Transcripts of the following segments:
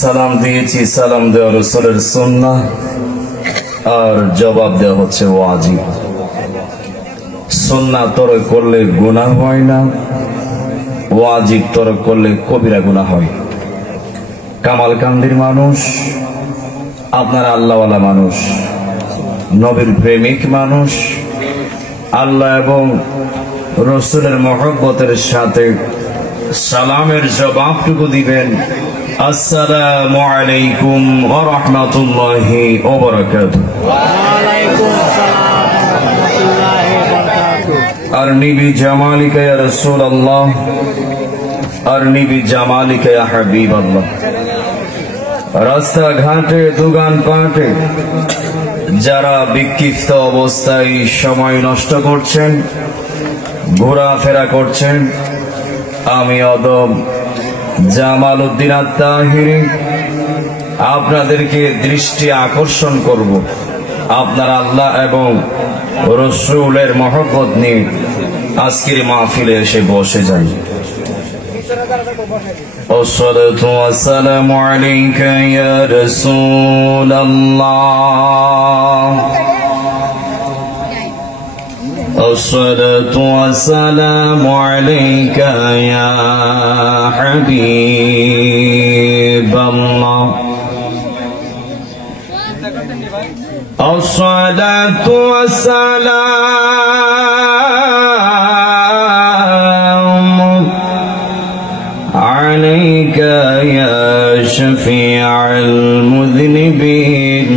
সালাম দিয়েছি, সালাম দেওয়া রাসূলের সুন্নাহ, আর জবাব দেওয়া হচ্ছে ওয়াজিব। সুন্নাহ তরক করলে গুনাহ হয় না, ওয়াজিব তরক করলে কবিরা গুনাহ হয়। কামালকান্দির মানুষ, আপনারা আল্লাহওয়ালা মানুষ, নবীর প্রেমিক মানুষ, আল্লাহ এবং রসুলের মহব্বতের সাথে সালামের জবাবটুকু দিবেন, আসসালামু আলাইকুম ওয়া রাহমাতুল্লাহি ওয়া বারাকাতুহু। আরনি বিজামালিকা ইয়া রাসূলুল্লাহ, আরনি বিজামালিকা ইয়া হাবিবাল্লাহ। রাস্তাঘাটে, দোকান পাটে যারা বিক্ষিপ্ত অবস্থায় সময় নষ্ট করছেন, ঘোরাফেরা করছেন, আমি অদম জামাল উদ্দিন আত-তাহিরি আপনাদেরকে দৃষ্টি আকর্ষণ করব, আপনারা আল্লাহ এবং রসুলের মহব্বত নিয়ে আজকের মাহফিলে এসে বসে যান। আসসালাতু ওয়াসসালামু আলাইকা ইয়া রাসূলাল্লাহ, আসসালাতু ওয়াসসালামু আলাইকা ইয়া হাবিবাল্লাহ, আসসালাতু ওয়াসসালামু আলাইকা ইয়া শাফিআল মুযনিবিন,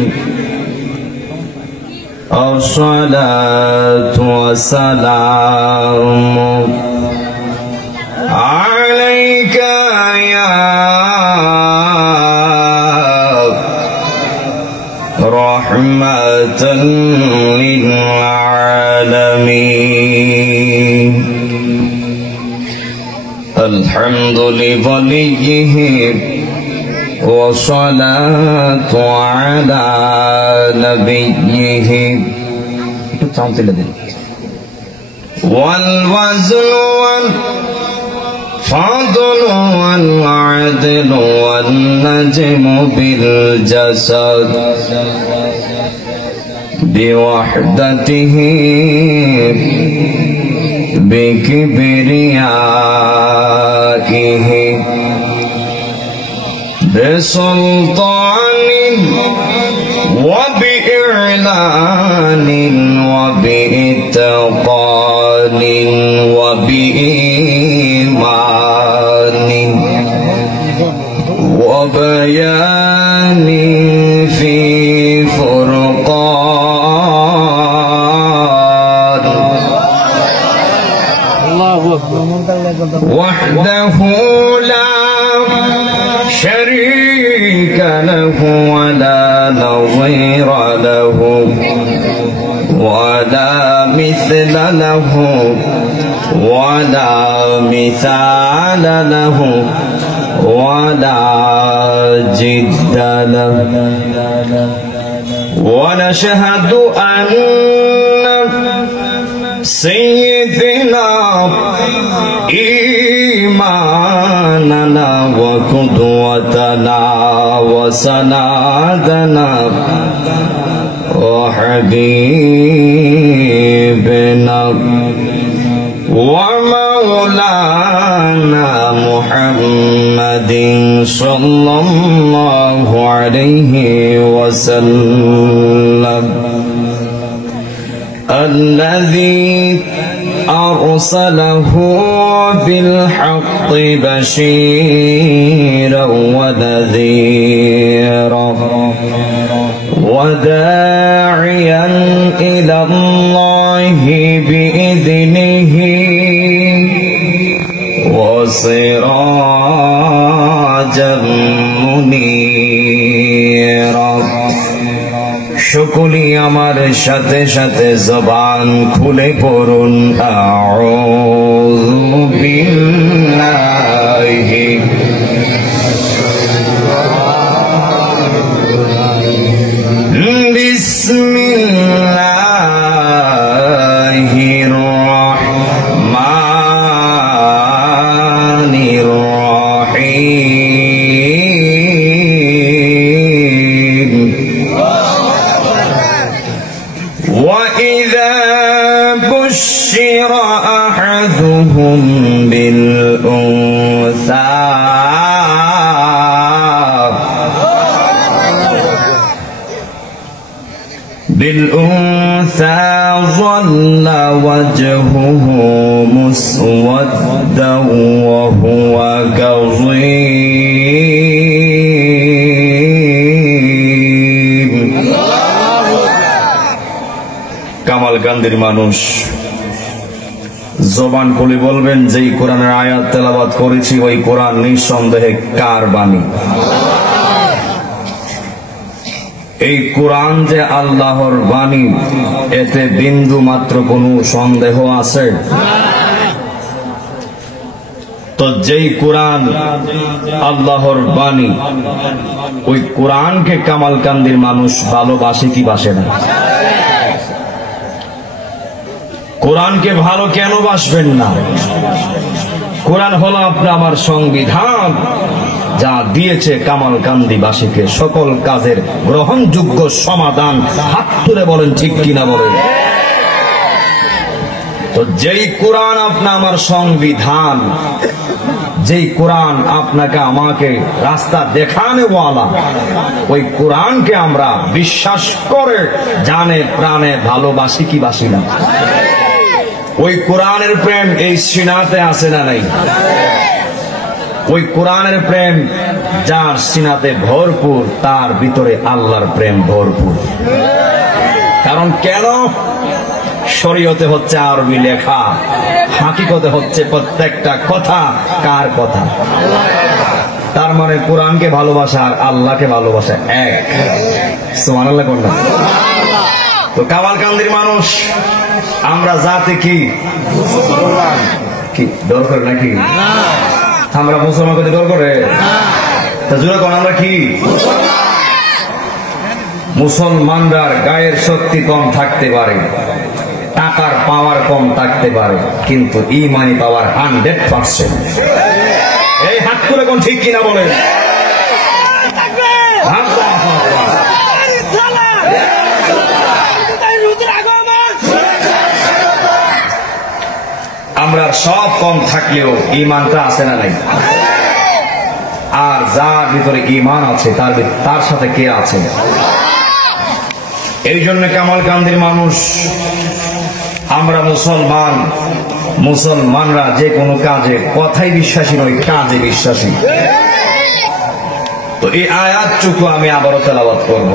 আসসালাতু ওয়াসসালামু আলাইকা ইয়া রাহমাতাল লিল আলামিন। আলহামদুলিল্লাহি ওয়া সালাতু আলা নবিয়্যিহি, একটু চাউন তুলে দিন। ওয়াল ওয়াজনু ওয়াল ফাদলু ওয়াল আদলু ওয়ান নাজমু বিল জাসাদ বিওয়াহদাতিহি বিকিবরিয়াইহি বিসুলতানিন ওয়া বিইলানিন ওয়া বিইতাকানিন ওয়া বিঈমানিন ওয়া বায়ানিন ফি ফুরকান ওয়াহদাহু লা شريك له ولا نظير له ولا مثل له ولا مثال له ولا جد له، ونشهد أن سيدنا إيماننا وقدوتنا وسندنا وحبيبنا ومولانا محمد صلى الله عليه وسلم، الذي أرسله بالحق بشيرا ونذيرا وداعيا إلى الله بإذنه وسراجا منيرا। সকলেই আমার সাথে সাথে জবান খুলে পড়ুন, আউযু বিল্লাহি বিসমিল্লাহির রাহমানির রাহিম। حتى ظل وجهه مسودا وهو كظيم কামালকান্দির মানুষ জবান খুলে বলবেন যেই কোরআনের আয়াত তেলাওয়াত করেছি ওই কোরআন নিঃসন্দেহে কার বাণী? এই কোরআন যে আল্লাহর বাণী এতে বিন্দু মাত্র কোনো সন্দেহ আছে? তো যেই কোরআন আল্লাহর বাণী ওই কোরআনকে কামালকান্দির মানুষ ভালোবাসে কি বাসে না? কোরআনকে ভালো কেন বাসবেন না? কোরআন হলো আপনার আমার সংবিধান, যা দিয়েছে কামালকান্দিবাসীকে সকল কাজের গ্রহণযোগ্য সমাধান। হাত তুলে বলেন ঠিক কিনা বলেন। তো যেই কোরআন আপনার আমার সংবিধান, যেই কোরআন আপনাকে আমাকে রাস্তা দেখানেওয়ালা, ওই কোরআনকে আমরা বিশ্বাস করে জানে প্রাণে ভালোবাসি কি বাসি না? ওই কোরআনের প্রেম এই সিনাতে আছে না নাই? ওই কোরআনের প্রেম যার সিনাতে ভরপুর তার ভিতরে আল্লাহর প্রেম ভরপুর। কারণ কেন? শরীয়তে হচ্ছে আরবি লেখা, হাকিকতে হচ্ছে প্রত্যেকটা কথা কার কথা? তার মানে কোরআনকে ভালোবাসা আর আল্লাহকে ভালোবাসা এক। সুবহানাল্লাহ কোনটা? তো কামালকান্দির মানুষ আমরা জাতি কি ডর করে নাকি? আমরা মুসলমান করতে ডর করে? তা জোরে কোন আমরা কি? মুসলমানরার গায়ের শক্তি কম থাকতে পারে, টাকার পাওয়ার কম থাকতে পারে, কিন্তু ইমানি পাওয়ার 100%। এই হাত তুলে কোন ঠিক কিনা বলেন? আমরা সব কম থাকলেও ইমানটা আছে না নাই? আর যার ভিতরে ইমান আছে তার সাথে কে আছে? এই জন্য কামালকান্দির মানুষ আমরা মুসলমানরা যে কোনো কাজে কথাই বিশ্বাসী নয়, কাজে বিশ্বাসী। তো এই আয়াতটুকু আমি আবারও তেলাওয়াত করব।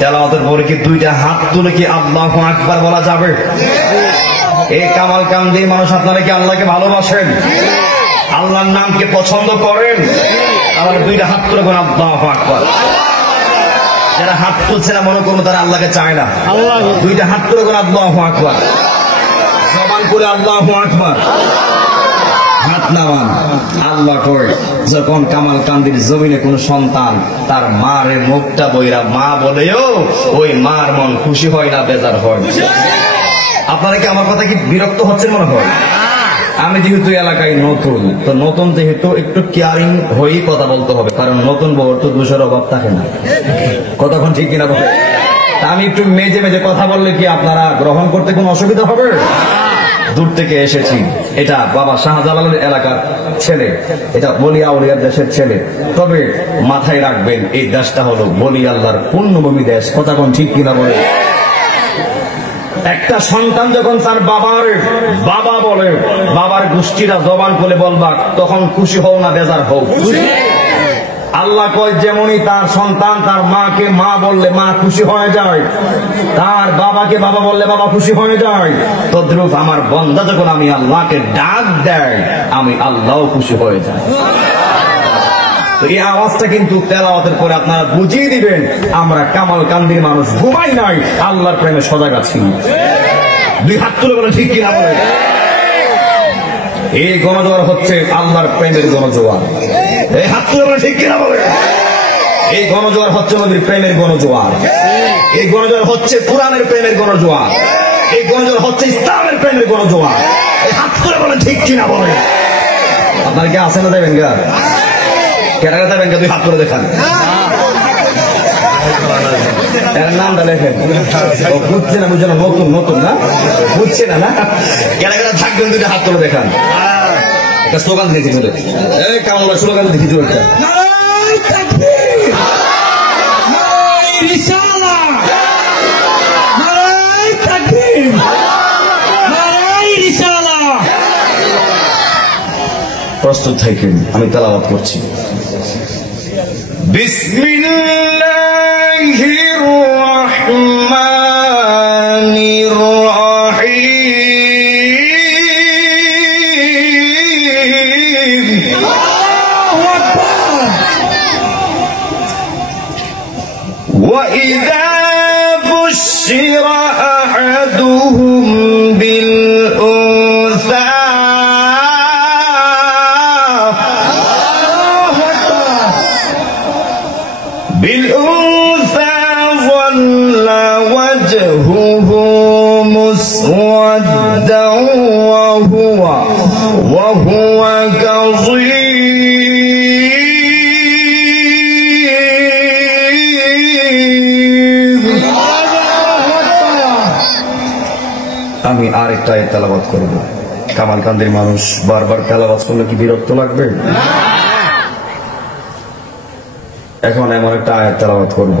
তেলাওয়াতের পরে কি দুইটা হাত তুলে কি আল্লাহু আকবার বলা যাবে? এই কামালকান্দির মানুষ আপনারা কি আল্লাহকে ভালোবাসেন? আল্লাহর নামকে পছন্দ করেন? আমার দুইটা হাত তুলে কোন আল্লাহু আকবার। যারা হাত তুলছে না মনে করবো তারা আল্লাহকে চায় না। দুইটা হাত তুলে কোন আল্লাহু আকবার, জবান করে আল্লাহু আকবার, হাত নামান। আল্লাহ করে যখন কামালকান্দির জমিনে কোন সন্তান তার মার মুখটা বইরা মা বলেও ওই মার মন খুশি হয় না, বেজার হয়। আপনারা কি আমার কথা কি বিরক্ত হচ্ছেন মনে হয়? আমি যেহেতু এলাকায় নতুন, তো নতুন যেহেতু একটু কেয়ারিং হয়েই কথা বলতে হবে, কারণ নতুন বউর তো দোষের অভাব থাকে না। কতক্ষণ ঠিক কিনা বলে? আমি একটু মেজে মেজে কথা বললে কি আপনারা গ্রহণ করতে কোনো অসুবিধা হবে? দূর থেকে এসেছি, এটা বাবা শাহজালালের এলাকার ছেলে, এটা বলি আউলিয়ার দেশের ছেলে। তবে মাথায় রাখবেন এই দেশটা হলো বলি আল্লাহর পুণ্যভূমি দেশ। কতক্ষণ ঠিক কিনা বলে? একটা সন্তান যখন তার বাবা বলে, বাবার গোষ্ঠীরা জবান করে বলবা, তখন খুশি হও না বেজার হও? আল্লাহ কয় যেমনই তার সন্তান তার মাকে মা বললে মা খুশি হয়ে যায়, তার বাবাকে বাবা বললে বাবা খুশি হয়ে যায়, তদ্রূপ আমার বান্দা যখন আমি আল্লাহকে ডাক দেয় আমি আল্লাহ খুশি হয়ে যায়। তো এই আওয়াজটা কিন্তু তেলাওয়াতের পরে আপনারা বুঝিয়ে দিবেন আমরা কামালকান্দির মানুষ ঘুমাই নাই, আল্লাহর প্রেমে সজাগ আছি। দুই হাত তুলে বলে ঠিক কিনা বলে? এই গণজোয়ার হচ্ছে আল্লাহর প্রেমের গণজোয়ার। এই হাত তুলে বলে ঠিক কিনা বলে? এই গণজোয়ার হচ্ছে নবীর প্রেমের গণজোয়ার। এই গণজোয়ার হচ্ছে কোরআনের প্রেমের গণজোয়ার। এই গণজোয়ার হচ্ছে ইসলামের প্রেমের গণজোয়ার। এই হাত তুলে বলে ঠিক কিনা বলে? আপনার কি আছে না দেবেন গা? কেনা দেবেন গা? দুই হাত তুলে দেখান, নামটা লেখেন। বুঝছে না, বুঝছে না, নতুন নতুন না, বুঝছে না না, কেনা কেনা থাকবেন, দুইটা হাত তুলে দেখান। একটা স্লোগান দেখি চলে, এই কামলা স্লোগান দেখি চলে। রিসালা, নারায়ে তাকবীর। প্রস্তুত থাকেন, আমি তেলাওয়াত করছি। বিসমিল্লাহির রাহমানির রাহিম। আল্লাহু আকবার। ওয়া ইযা বুশিরা আহাদুহুম বিল উনসা ظل وجهه مسودا وهو كظيم। আমি আরেকটা আয়াত তেলাওয়াত করব। কামালকান্দির মানুষ বারবার তেলাওয়াত করলে কি বিরক্ত লাগবে? এখন এমন একটা আয়াত তেলাওয়াত করব,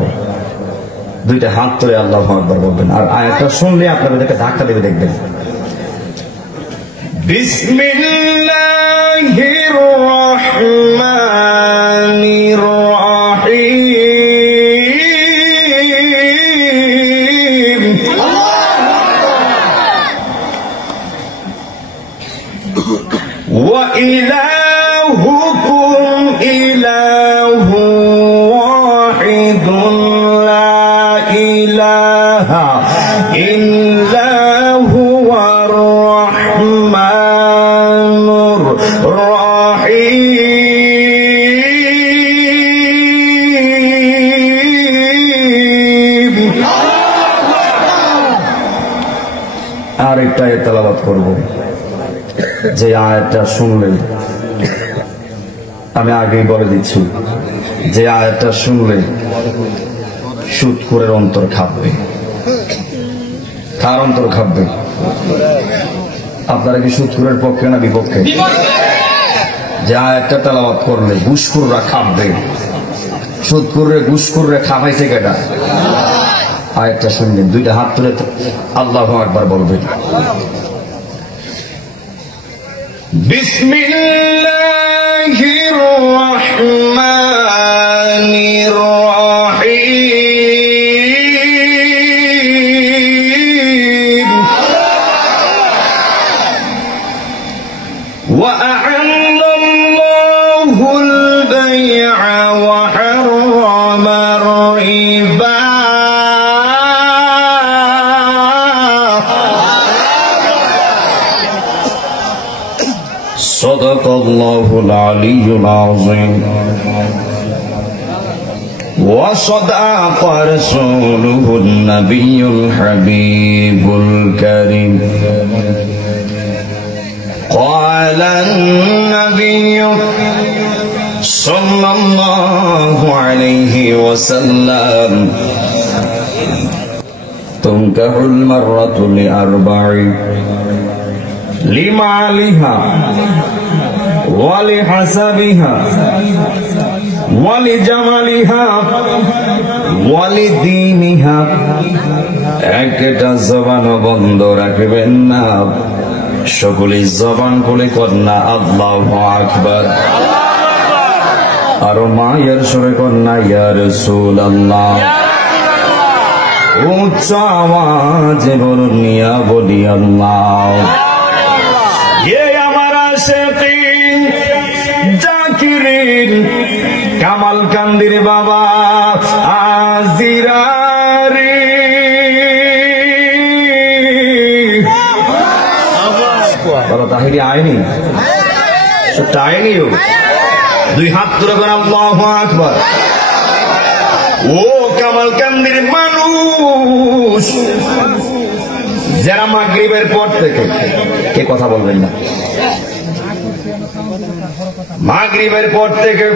দুইটা হাত ধরে আল্লাহু আকবার বলবেন, আর আয়াতটা শুনলে আপনাদের একটা ধাক্কা দেবে, দেখবেন। বিসমিল্লাহির রাহমানির রাহিম। ওয়া ইলাহুকুম ইলাহু ওয়াহিদুন লা ইলাহা ইল্লা হুয়ার রাহমানুর রাহিম। আরেকটা আয়াত তেলাওয়াত করব, যে আয়াতটা শুনলে, আমি আগেই বলে দিচ্ছি, যে আয়াতটা শুনলে সুদখোরের অন্তর খাববে। কার অন্তর খাববে? আপনারা কি সুদখোরের পক্ষে না বিপক্ষে? যে আয়াতটা তেলাওয়াত করলে ঘুষখোররা খাববে। সুদখোররে ঘুষখোররে খাবাইছে কেটা? আয়াতটা শুনলেন, দুইটা হাত তুলে আল্লাহু আকবার বলবেন। বিসমিল্লাহির রাহমানির রাহিম। ওয়া আ'আল্লাহুল বাই'a ওয়া হাররামার রিবা। সাদাকাল্লাহুল আলিয়্যুল আযীম। ওয়া সাদাকা রাসূলুহুন নাবিয়্যুল হাবিবুল কারীম। ক্বালান নাবিয়্যু সাল্লাল্লাহু আলাইহি ওয়াসাল্লাম তুনকাহুল মাররাতু লিআরবা'i লিমালিহা ওয়া লিহাসাবিহা ওয়া লিজামালিহা ওয়া লিদীনিহা। একটা জবান বন্ধ রাখবেন না, সকলে জবান খুলে কন্যা আল্লাহু আকবার। আর মায়ের সুরে কন্যা ইয়া রাসূলুল্লাহ। উচ্চ আওয়াজে বলুন ইয়া বলি আল্লাহ। আমার আশিকিন জাকিরিন কামালকান্দির বাবা আজিরারি। বাবা তাহিরি আয়নি, সবটা আয়নিও। দুই হাত তুলে বলেন আল্লাহু আকবার। ও কামালকান্দির মানুষ, যারা মাগরিবের পর থেকে, কে কথা বলবেন না, মাগরিবের পর থেকে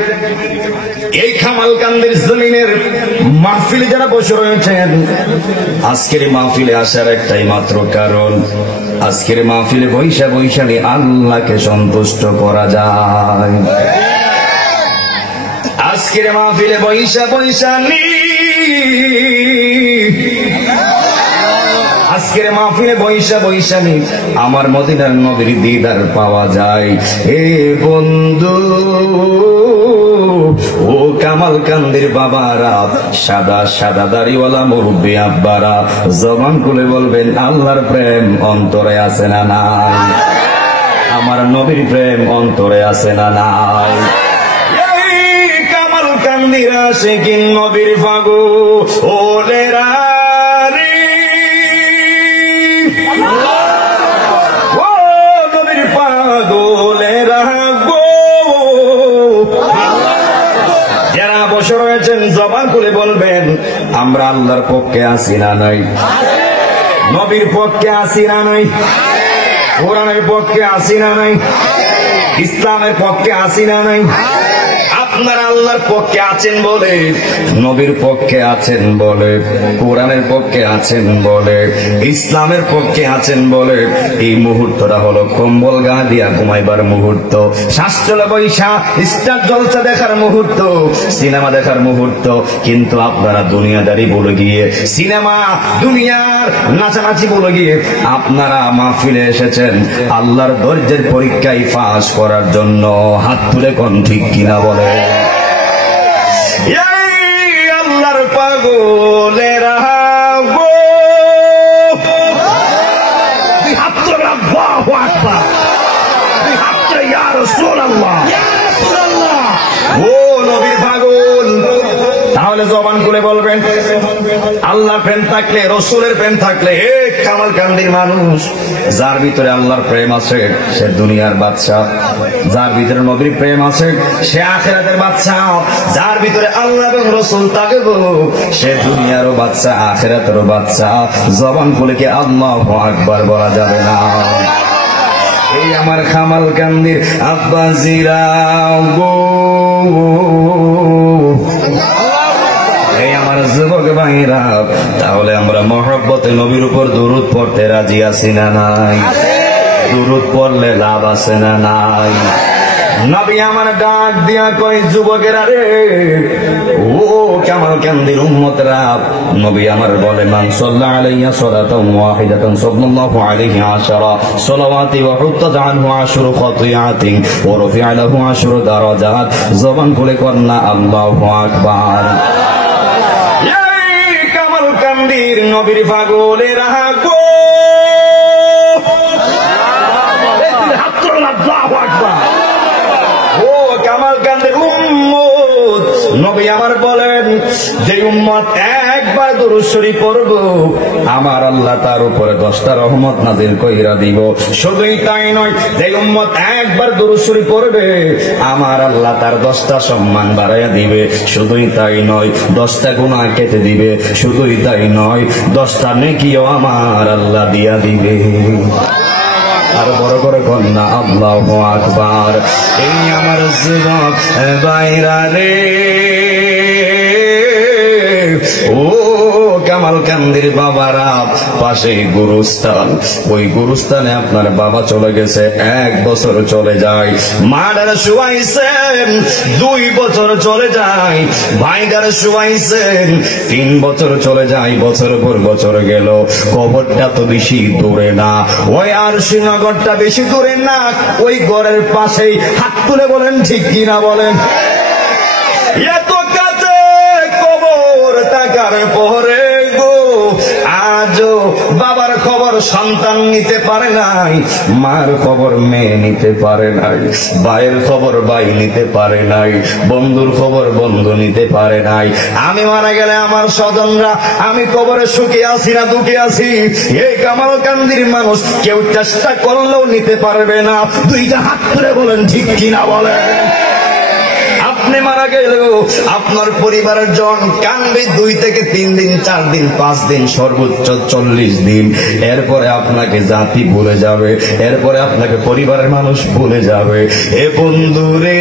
এই কামালকান্দির জমিনের মাহফিলে যারা বসে রয়েছেন, আজকের মাহফিলে আসার একটাই মাত্র কারণ, আজকের মাহফিলে বৈশা বৈশালী আল্লাহকে সন্তুষ্ট করা যায়। আজকের মাহফিলে বৈশা বৈশালী আজকের মাহফিলে বৈশা বৈশানি আমার মদিনার নবীর দিদার পাওয়া যায়। হে বন্ধু ও কামাল কান্দির বাবারা, সাদা সাদা দাড়িওয়ালা মুরব্বী আব্বারা, জবান খুলে বলবেন আল্লাহর প্রেম অন্তরে আছে না নাই? আমার নবীর প্রেম অন্তরে আছে না নাই? এই কামাল কান্দিরা সে কি নবীর ফাগু ওলেরা রয়েছেন, জবান খুলে বলবেন আমরা আল্লাহর পক্ষে আছি না নাই? নবীর পক্ষে আছি না নাই? কোরআনের পক্ষে আছি না নাই? ইসলামের পক্ষে আছি না নাই? আপনারা আল্লাহর পক্ষে আছেন বলে, নবীর পক্ষে আছেন বলে, কোরআনের পক্ষে আছেন বলে, ইসলামের পক্ষে আছেন বলে এই মুহূর্তটা হলো কম্বল গা দিয়া ঘুমাইবার মুহূর্ত, শাস্ত্রলা বৈশা স্টার জলসা দেখার মুহূর্ত, সিনেমা দেখার মুহূর্ত। কিন্তু আপনারা দুনিয়াদারি বলে গিয়ে, সিনেমা দুনিয়ার নাচানাচি বলে গিয়ে আপনারা মাহফিলে এসেছেন আল্লাহর ধৈর্যের পরীক্ষায় পাস করার জন্য। হাত তুলে কোন ঠিক কিনা বলে? আল্লাহর পাগলেরা গো, ও নবীর পাগল। তাহলে জবান খুলে বলবেন আল্লাহ প্রেম থাকলে, রসুলের প্রেম থাকলে, হে কামাল কান্দির মানুষ, যার ভিতরে আল্লাহর প্রেম আছে সে দুনিয়ার বাদশা, যার ভিতরে নবীর প্রেম আছে সে আখিরাতের বাদশা, যার ভিতরে আল্লাহ এবং রসুল থাকবে সে দুনিয়ারও বাদশা আখিরাতেরও বাদশা। জবান খুলে কি আল্লাহু আকবার বলা যাবে না? এই আমার কামাল কান্দির আব্বাজিরা গো, এই আমার যুবক ভাইরা, তাহলে আমরা মহব্বতে নবীর উপর দুরূদ পড়তে রাজি আছি না নাই? দুরূদ পড়লে লাভ আছে না নাই? নবী আমার ডাক দিয়া কই যুবকেরা রে, ও কামাল কান্দির উম্মতরা, নবী আমার বলে মান সাল্লাল্লাহু আলাইহি সালাতান ওয়াহিদাতান সাল্লাল্লাহু আলাইহি আশারা সালাওয়াতি ওয়া হুত্তাত আনহু আশরু খাতিয়াতিন ওয়া রফি'a লাহু আশরু দারাজাত। জবান খুলে কন্না আল্লাহু আকবার। এই কামাল কান্দির নবীর পাগলেরা গো, আল্লাহু আকবার। ও কামাল কান্দের উম্মত, নবী আমার বলেন যে উম্মত একবার দুরূদ শরীফ পড়ব আমার আল্লাহ তার উপরে 10টা রহমত নাযিল কইরা দিব। শুধুই তাই নয়, যে উম্মত একবার দুরূদ শরীফ পড়বে আমার আল্লাহ তার 10টা সম্মান বাড়াইয়া দিবে। শুধুই তাই নয়, 10টা গুনাহ কেটে দিবে। শুধুই তাই নয়, 10টা নেকিও আমার আল্লাহ দিয়া দিবে। আর বড় করে কন্যা আল্লাহু আকবার। এই আমার যুবক ভাইরা রে, ও কামাল কান্দির বাবারা, পাশে গুরুস্থান, ওই গুরুস্থানে আপনার বাবা চলে গেছে, 1 বছর চলে যায়, মাডারে শুয়াইছেন 2 বছর চলে যায়, ভাইডারে শুয়াইছেন 3 বছর চলে যায়, বছর পর বছর গেল। কবরটা তো বেশি দূরে না, ওই আরশিনগরটা বেশি দূরে না, ওই ঘরের পাশেই। হাত তুলে বলেন ঠিক কিনা বলেন? এত কাছে কবর থাকার পরে গো, আজও বাবার খবর সন্তান নিতে পারে নাই, মার খবর মেয়ে নিতে পারে নাই, ভাইয়ের খবর ভাই নিতে পারে নাই, বন্ধুর খবর বন্ধু নিতে পারে নাই। আমি মারা গেলে আমার স্বজনরা, আমি কবরে সুখে আছি না দুঃখে আছি, এই কামাল কান্দির মানুষ কেউ চেষ্টা করলেও নিতে পারবে না। 2টা হাত তুলে বলেন ঠিক কিনা বলেন? আপনি মারা গেলেও আপনার পরিবারের জন কানবে 2 থেকে 3 দিন, 4 দিন, 5 দিন, সর্বোচ্চ 40 দিন। এরপরে আপনাকে জাতি ভুলে যাবে, এরপরে আপনাকে পরিবারের মানুষ ভুলে যাবে। এ বন্ধুরে,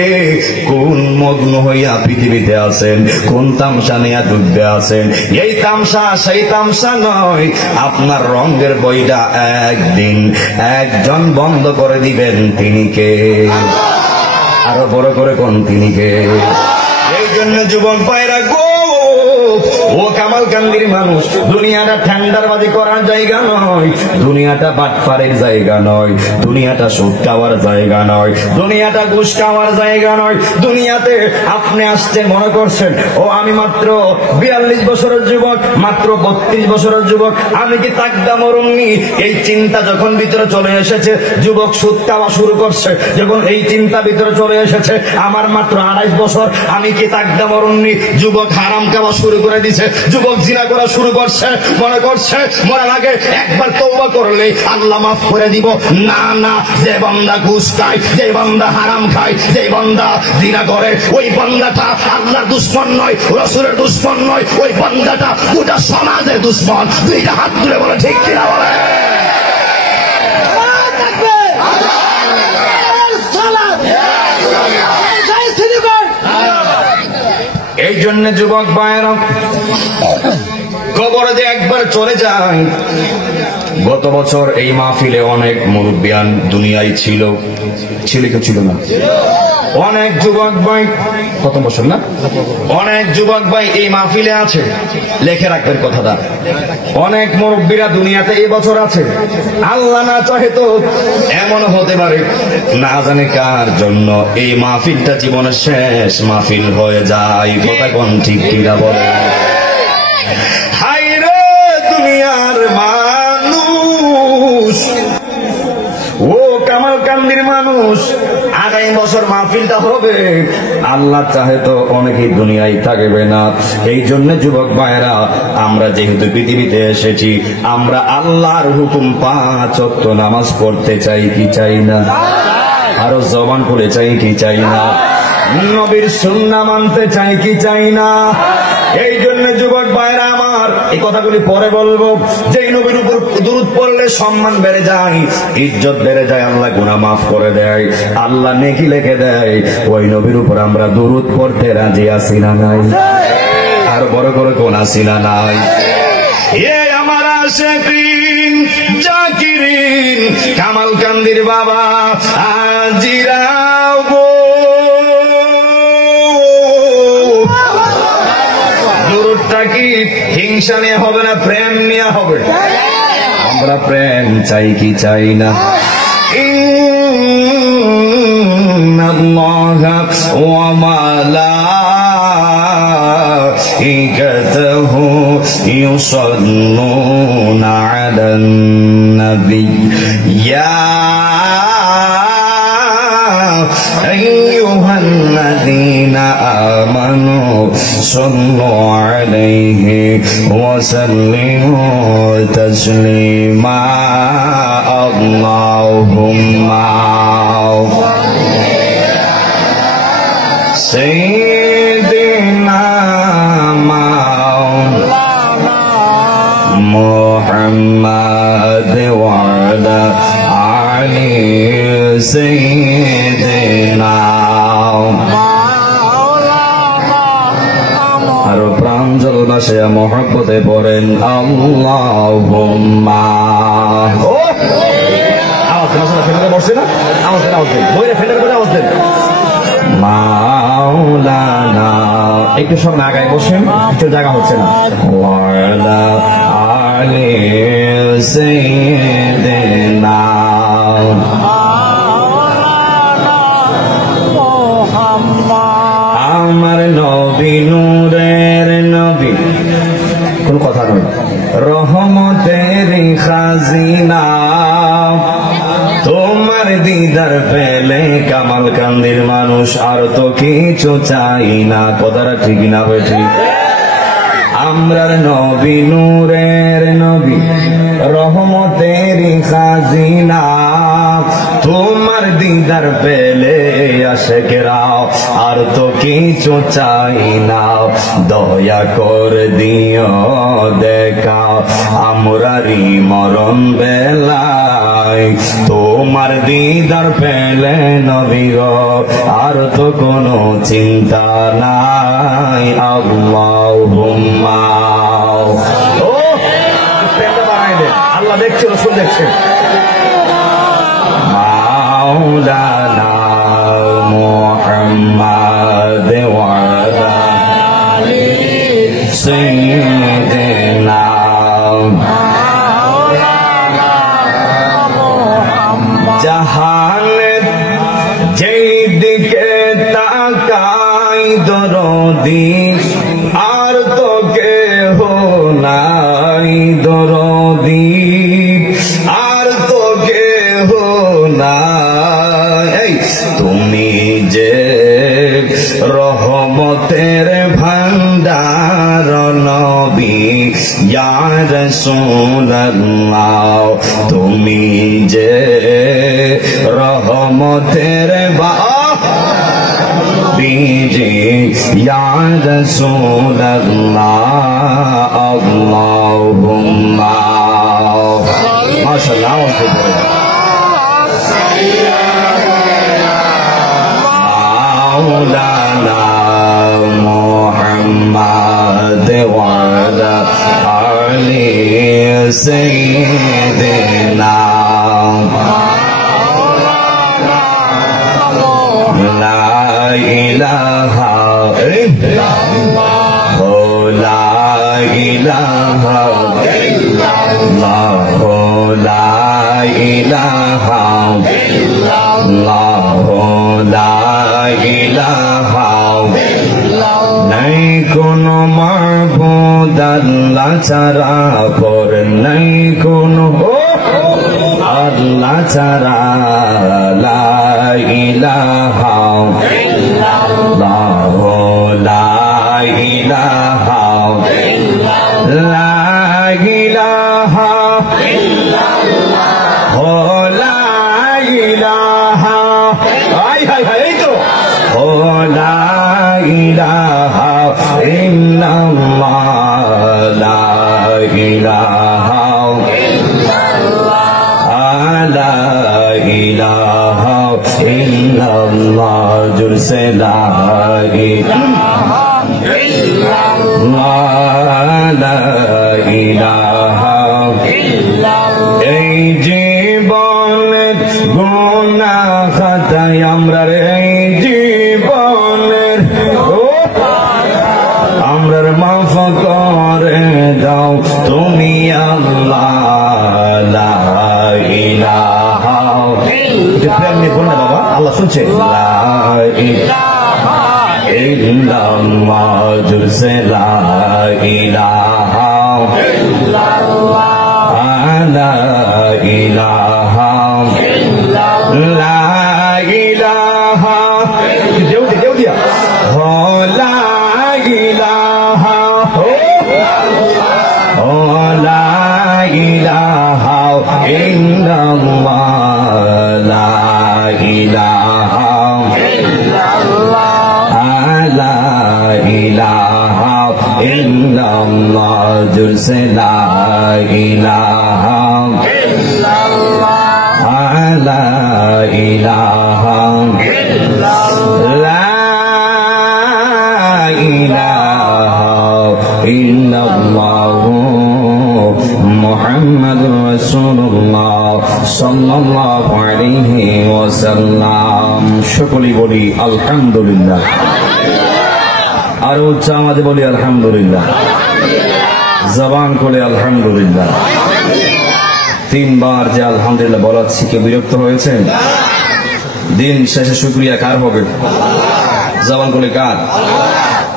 কোন মগ্ন হইয়া পৃথিবীতে আছেন, কোন তামসা নিয়ে ডুবতে আছেন? এই তামসা সেই তামসা নয়, আপনার রঙের বইটা একদিন একজন বন্ধ করে দিবেন। তিনি কে? আরো বড় করে কোন তিনি কে? এই জন্য যুবক ভাইরা গো, ও কামালকান্দির মানুষ, দুনিয়াটা ঠান্ডারবাজি করার জায়গা নয়, দুনিয়াটা বাটপারের জায়গা নয়, দুনিয়াটা সুদ খাওয়ার জায়গা নয়, দুনিয়াটা ঘুষ খাওয়ার জায়গা নয়। দুনিয়াতে আপনি আসছেন মনে করছেন ও আমি মাত্র 42 বছরের যুবক, মাত্র 32 বছরের যুবক, আমি কি তাকদা মরুমনি। এই চিন্তা যখন ভিতরে চলে এসেছে, যুবক সুদ খাওয়া শুরু করছে, যখন এই চিন্তা ভিতরে চলে এসেছে, আমার মাত্র 28 বছর, আমি কি তাকদা মরুমনি। যুবক হারাম খাওয়া শুরু করে দিছে, যুবক জিনা করা শুরু করছে, মনে করছে মরার আগে একবার তওবা করলে আল্লাহ মাফ করে দিব। না না, যে বান্দা ঘুষ খায়, যে বান্দা হারাম খায়, যে বান্দা জিনা করে, ওই বান্দাটা আল্লাহর দুশমন নয়, রাসূলের দুশমন নয়, ওই বান্দাটা গোটা সমাজের দুশমন। দুইটা হাত তুলে বলে ঠিক কিনা বলে। এই জন্য যুবক ভাইরা, কবরে যে একবার চলে যায়। গত বছর এই মাহফিলে অনেক মুরব্বিয়ান দুনিয়ায় ছিল, ছিল কেউ ছিল না? অনেক যুবক ভাই, প্রথম বছর না, অনেক যুবক ভাই এই মাহফিলে আছে, লেখে রাখবেন কথাটা। অনেক মুরব্বীরা দুনিয়াতে এই বছর আছে, আল্লাহ না চাহে তো এমন হতে পারে না জানে কার জন্য এই মাহফিলটা জীবনের শেষ মাহফিল হয়ে যায়। কথা কোন ঠিক কিনা বলে? হাই রে দুনিয়ার মানুষ, ও কামালকান্দির মানুষ, আগামী বছর মাহফিলটা হবে, আল্লাহ চাহে তো অনেকেই দুনিয়ায় থাকবে না। এই জন্য যুবক ভাইরা, আমরা যেহেতু পৃথিবীতে এসেছি, আমরা আল্লাহর হুকুম 5 ওয়াক্ত নামাজ পড়তে চাই কি চাই না? আরো জবান খুলে চাই কি চাই না? নবীর সুন্নাহ মানতে চাই কি চাই না? এই জন্য যুবক ভাইরা আমার, এই কথাগুলি পরে বলবো। যে নবীর উপর দুরূদ পড়লে সম্মান বেড়ে যায়, ইজ্জত বেড়ে যায়, আল্লাহ গুনাহ মাফ করে দেয়, আল্লাহ নেকি লিখে দেয়, ওই নবীর উপর আমরা দুরূদ পড়তে রাজি আছি না নাই? আর বড় করে কোন আছি না নাই? এ আমার আশিকিন জাকিরিন কামালকান্দির বাবা আজিরাও গো, দুরূদটা কি হিংসা নিয়ে হবে না প্রেম নিয়ে হবে? আমরা প্রেম চাই কি চাই না? ইন্নাল্লাহা ওয়া মালাইকাতাহু ইউসাল্লুনা আলান নবী ইয়া আইয়ুহাল্লাযীনা আমানু সাল্লু আলাইহি ওয়া সাল্লিমু তাসলিমা। আল্লাহুম্মা সাইয়্যিদিনা মাওলানা মুহাম্মাদ ওয়া আলা আলি সাইয়্যিদিনা। আরো প্রাঞ্জল ভাষায় মহব্বতে পড়েন আল্লাহুম্মা। আওয়াজ দেন, ফেলে বসছে না? আওয়াজ দেন, আওয়াজ দেন, বইরে ফেলে করে আওয়াজ দেন। মাওলানা, একটু সামনে আগায় বসেন, একটু জায়গা হচ্ছে না। ওয়ালা আলি সাইয়্যিদিনা। আমার নবী নূরের নবী, কোন কথা নয়, রহমতের খাজিনা, তোমার দিদার পেলে কামালকান্দির মানুষ আর তো কিছু চাই না। কথাটা ঠিক না বেঠি? আমরার নবী নূরের নবী, রহমতের খাজিনা, তোমার দিদার পেলে আশেকেরা আর তো কিছু চাই না। দয়া করে দিও দেখা আমরারি মরণ বেলায়, তোমার দিদার পেলে নবী গো আর তো কোনো চিন্তা নাই। আল্লাহুম্মা। ও প্রেমটা বাড়াই দেন, আল্লাহ দেখছে, রাসূল দেখছে। মাওলানা মুহাম্মাদ ওয়া আলা আলিহি سيدنا জাহানের যেই দিকে তাকাই দরদি আর তো কেহ নাই দরদি আর তো কেহ নাই তুমি যে রহমতের ভান্ডার নবী ইয়া রাসূলুল্লাহ তুমি যে রহমতের বিজি ইয়া রাসূলুল্লাহ আল্লাহুম্মা মাশাআল্লাহ مولانا محمد وعلى آل سيدنا لا إله إلا الله لا إله إلا الله لا إله إلا الله لا ইলাহা নাই কোনো মাবুদ আল্লাহ ছাড়া পর নাই কোনো আল্লাহ ছাড়া লা ইলাহা ইল্লাল্লাহ লা ইলাহা লা ইলাহা ইল্লাল্লাহ লা ইলাহা হাই হাই হাই এই তো لا إله إلا الله لا إله إلا الله لا إله إلا الله جرس لا إله إلا الله لا إله إلا الله এই জীবনের গুনাহ খাতায় আমরা আমরার মাফ করে দাও তুমি আল্লাহ লা ইলাহা এটা প্রেম নিয়ে বল না বাবা আল্লাহ শুনছে লা ইলাহা ইল্লাল্লাহ জুরসে লা ইলাহা ইল্লাল্লাহ লা ইলাহা ইল্লাল্লাহ লা ইলাহা দেও দিয়া লা ইলাহা লা ইলাহা ইল্লাল্লাহ লা ইলাহা ইল্লাল্লাহ লা ইলাহা ইল্লাল্লাহ জুরসে লা ইলাহা ইল্লাল্লাহ লা ইলাহা ইল্লাল্লাহ মুহাম্মাদুর রাসূলুল্লাহ সাল্লাল্লাহু আলাইহি ওয়াসাল্লাম সকলেই বলি আলহামদুলিল্লাহ আর উচ্চ আমাদের বলি আলহামদুলিল্লাহ জবান করে আলহামদুলিল্লাহ তিনবার যে আলহামদুলিল্লাহ বলাচ্ছি কেউ বিরক্ত হয়েছেন দিন শেষে শুকরিয়া কার হবে জবান করে কার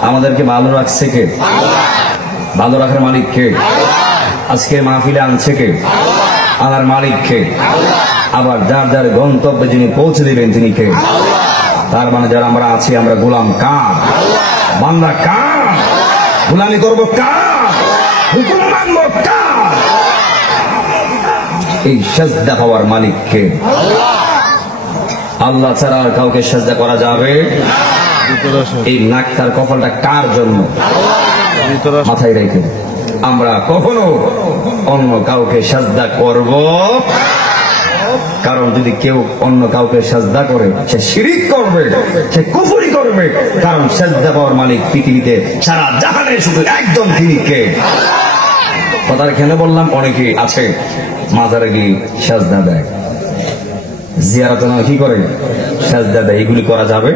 আমাদেরকে ভালো রাখছে কে ভালো রাখার মালিক কে আজকে মাহফিলে আনছে কে আল্লাহর মালিক কে আবার যার যার গন্তব্যে যিনি পৌঁছে দিবেন তিনি কে তার মানে যারা আমরা আছি আমরা গোলাম কার বান্দা কার গোলামি করবো কার হুকুম মানবো কার এই সাজদা পাওয়ার মালিক কে আল্লাহ ছাড়া আর কাউকে সাজদা করা যাবে এই নাকটার কপালটা কার জন্য মাথায় রেখে আমরা কখনো অন্য কাউকে সাজদা করব কারণ যদি কেউ অন্য কাউকে সাজদা করে সে শিরিক করবে সে কুফরি করবে কারণ সাজদা পাওয়ার মালিক পৃথিবীতে সারা জাহানে শুধু একজন তিনি কে কথাটা কেন বললাম অনেকে আছে মাজারে গিয়ে সাজদা দেয় জিয়ারত না কি করে সাজদা দেয় এগুলি করা যাবে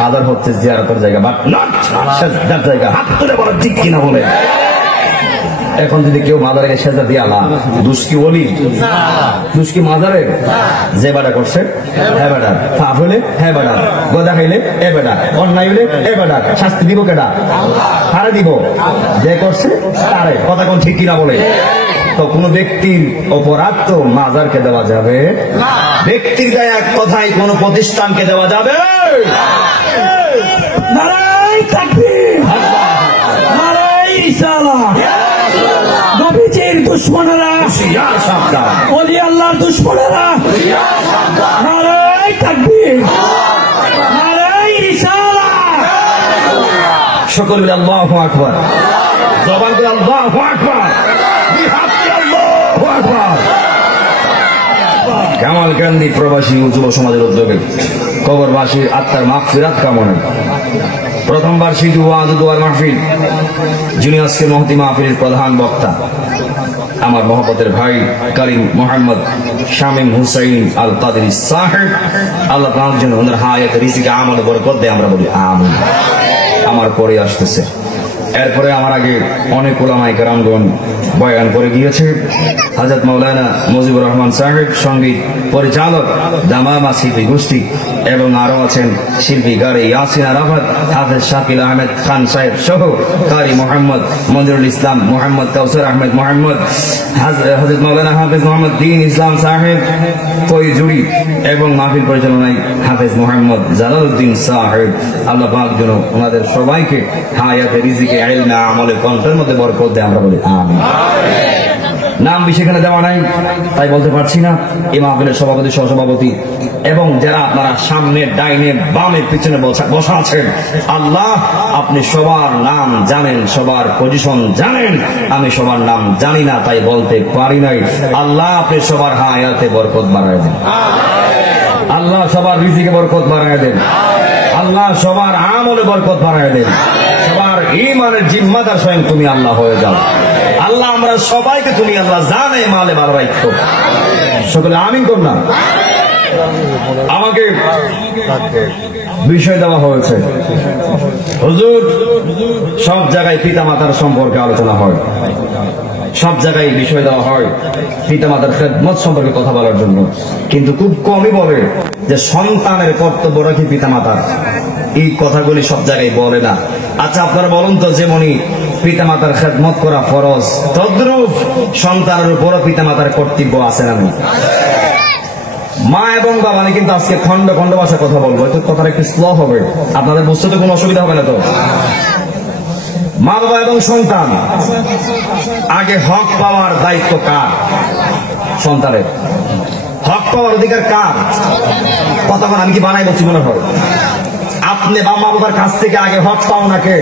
মাজার হচ্ছে জিয়ারতের জায়গা, বাট নট সেজদার জায়গা। হাত তুলে বলো ঠিক কিনা বলে। এখন যদি কেউ মাজারে সেজদা দিয়ে আলা, দুষ্কি বলি, দুষ্কি মাজারে যে বেটা করছে হ্যাঁ বেটা, পাপ হইলে হ্যাঁ বেটা, গদা খাইলে এ বেটা, অন্যায় হইলে এ বেটা, শাস্তি দিব কেটা? তারে দিব যে করছে তারে। কথা কোন ঠিক কিনা বলে? তো কোন ব্যক্তির অপরাধ তো মাজারকে দেওয়া যাবে, ব্যক্তির গায়ে এক কথায় কোন প্রতিষ্ঠানকে দেওয়া যাবে। নারায়ে তাকবীর, নারায়ে রিসালাহ। নবীজির দুশমনেরা, ওলি আল্লাহর দুশমনেরা, নারায়ে তাকবীর, নারায়ে রিসালাহ। সকল মিলে আল্লাহু আকবার, জবান করে আল্লাহু আকবার, আল্লাহু আকবার। কামালকান্দি প্রবাসী যুব সমাজের উদ্যোগে কবরবাসীর আত্মার মাগফিরাত কামনায় প্রথম বার্ষিক ওয়াজ দোয়ার মাহফিল, যিনি আজকে মহতি মাহফিলের প্রধান বক্তা, আমার মহব্বতের ভাই কারিম মোহাম্মদ শামীম হুসাইন আল কাদেরী সাহেব। আল্লাহ তাআলার জন্য ওনার হায়াত রিজিকে আমলে বরকত দেয়, আমরা বলি আমিন। আমার পরে আসতেছে, এরপরে আমার আগে অনেক উলামায়ে কেরামগণ বয়ান করে গিয়েছে। হযরত মাওলানা মুজিবুর রহমান সাহেব, সঙ্গীত পরিচালক দামামা শিল্পী গোষ্ঠী, এবং আরো আছেন শিল্পী গারে ইয়াসিন আরাফাত, হাফেজ শাকিল আহমেদ খান সাহেব সহ কারি মোহাম্মদ মনিরুল ইসলাম, মোহাম্মদ কাউসার আহমেদ মোহাম্মদ, হযরত মাওলানা হাফেজ মোহাম্মদ দ্বীন ইসলাম সাহেব কৈজুরি, এবং মাহফিল পরিচালনায় হাফেজ মোহাম্মদ জালালউদ্দিন সাহেব। আল্লাহ পাক যেন ওনাদের সবাইকে হায়াতে রিজিকে ইলমে আমলে কণ্ঠের মধ্যে বরকত দেয়, আমরা বলি আমিন। নাম সেখানে দেওয়া নাই তাই বলতে পারছি না। এই মাহফিলের সভাপতি, সহসভাপতি এবং যারা আপনারা সামনে ডাইনে বামে পিছনে বসা আছেন, আল্লাহ আপনি সবার নাম জানেন, সবার পজিশন জানেন। আমি সবার নাম জানি না তাই বলতে পারি নাই। আল্লাহ আপনি সবার হায়াতে বরকত বাড়ায় দেন, আল্লাহ সবার রিজিকে বরকত বাড়ায় দেন, আল্লাহ সবার আমলে বরকত বাড়ায় দেন, সবার ঈমানের জিম্মাদার স্বয়ং তুমি আল্লাহ হয়ে যাও। আল্লাহ আমরা সবাইকে তুমি আল্লাহ জানে মালে ভালো রাখো, সকলে আমিন কর না। আমাকে বিষয় দেওয়া হয়েছে, হুজুর সব জায়গায় পিতা মাতার সম্পর্কে আলোচনা হয়, সব জায়গায় বিষয় দেওয়া হয় পিতা মাতার খেদমত সম্পর্কে কথা বলার জন্য, কিন্তু খুব কমই বলে যে সন্তানের কর্তব্য রাখি পিতা মাতার। এই কথাগুলি সব জায়গায় বলে না। আচ্ছা আপনারা বলুন তো, যেমনি পিতা মাতার খেদমত করা ফরজ, তদ্রূপ সন্তানের উপরও পিতা মাতার কর্তব্য আছে না? মা এবং বাবা, আমি কিন্তু আজকে খন্ড খন্ড ভাষায় কথা বলবো, তো কথাটা একটু স্লো হবে, আপনাদের বুঝতে তো কোনো অসুবিধা হবে না তো? মা বাবা এবং সন্তান, আগে হক পাওয়ার দায়িত্ব কার? সন্তানের। হক পাওয়ার অধিকার কার? কতক্ষণ আমি কি বানাই বলছি মনে হয়? আপনি বা মা বাবার কাছ থেকে আগে হক পাও না কে?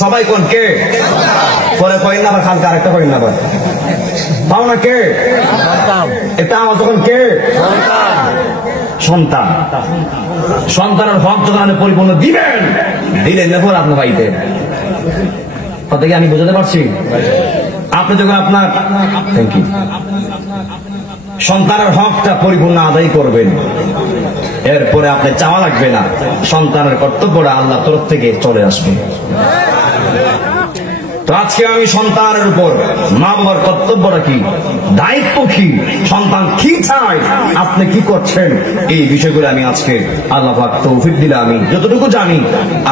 সবাই কোন কে? পরে কইন না, আবার খালকে আরেকটা কইন না, আবার পাও না কে? এটা আমার তখন কে? সন্তান। সন্তানের হক যখন আপনি পরিপূর্ণ দিবেন, দিলেন না পর আপনার বাড়িতে কথা কি আমি বোঝাতে পারছি? আপনি যখন আপনার থ্যাংক ইউ সন্তানের হকটা পরিপূর্ণ আদায় করবেন, এরপরে আপনি চাওয়া লাগবে না, সন্তানের কর্তব্যটা আল্লাহর তরফ থেকে চলে আসবে। তো আজকে আমি সন্তানের উপর মা বাবার কর্তব্যটা কি, দায়িত্ব কি, সন্তান কি চায়, আপনি কি করছেন, এই বিষয়গুলো আমি আজকে আল্লাহ পাক তৌফিক দিলে আমি যতটুকু জানি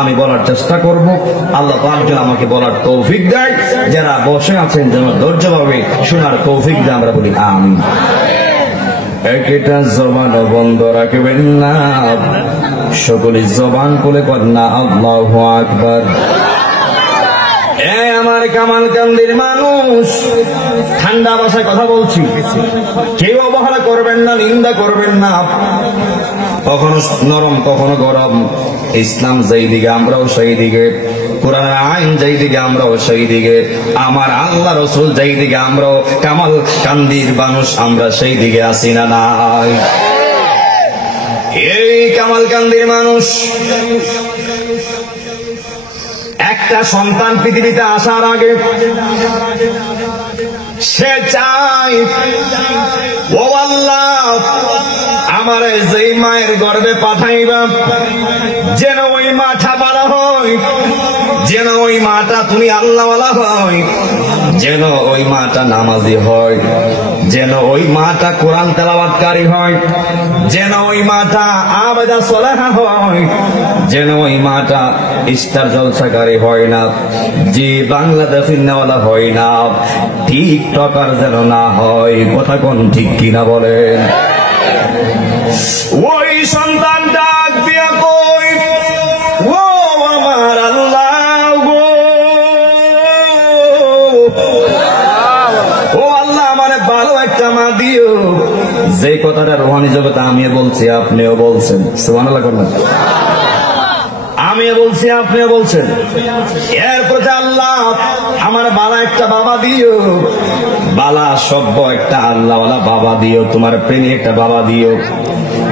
আমি বলার চেষ্টা করব। আল্লাহ পাক যেন আমাকে বলার তৌফিক দেয়, যারা বসে আছেন যেন ধৈর্যভাবে শোনার তৌফিক দেয়, আমরা বলি আমিন। একটা জবান বন্ধ রাখবেন না, সকলে জবান খুলে করেন না আল্লাহু আকবার। আমার কামালকান্দির মানুষ, ঠান্ডা ভাষায় কথা বলছি, কেউ অবহেলা করবেন না, নিন্দা করবেন না। কখনো নরম কখনো গরম, ইসলাম যেই দিকে আমরাও সেই দিকে, কোরআনের আইন যেই দিকে আমরাও সেই দিকে, আমার আল্লাহ রসুল যেই দিকে আমরাও কামালকান্দির মানুষ আমরা সেই দিকে আসি না নাই? এই কামালকান্দির মানুষ একটা সন্তান পৃথিবীতে আসার আগে সে চায়, ও আল্লাহ আমারে যেই মায়ের গর্ভে পাঠাইবা যেন ওই মাটা বড় হয়, যেন ওই মাটা তুমি আল্লাহওয়ালা হয়, যেন ওই মাটা নামাজি হয়, যেন ওই মাটা কোরআন তেলাওয়াতকারী হয়, যেন ওই মাটা আবেদা সলেহা হয়, যেন ওই মাটা স্টার জলসাকারী হয় না, যে বাংলাদেশি নেওয়ালা হয় না, টিকটকার যেন না হয়। কথা কোন ঠিক কিনা বলেন? ওই সন্তান ডাক দিয়া কই, ও আমার আল্লাহ গো, ও আল্লাহ আমারে ভালো একটা মা দিও। যে কথাটা রোহানি জগতে আমিও বলছি, আপনিও বলছেন, সুবহানাল্লাহ করবেন। আমিও বলছি, আপনিও বলছেন। এরপর আল্লাহ আমার বালা একটা বাবা দিও, বালা সভ্য একটা আল্লাহওয়ালা বাবা দিও, তোমার প্রেমী একটা বাবা দিও।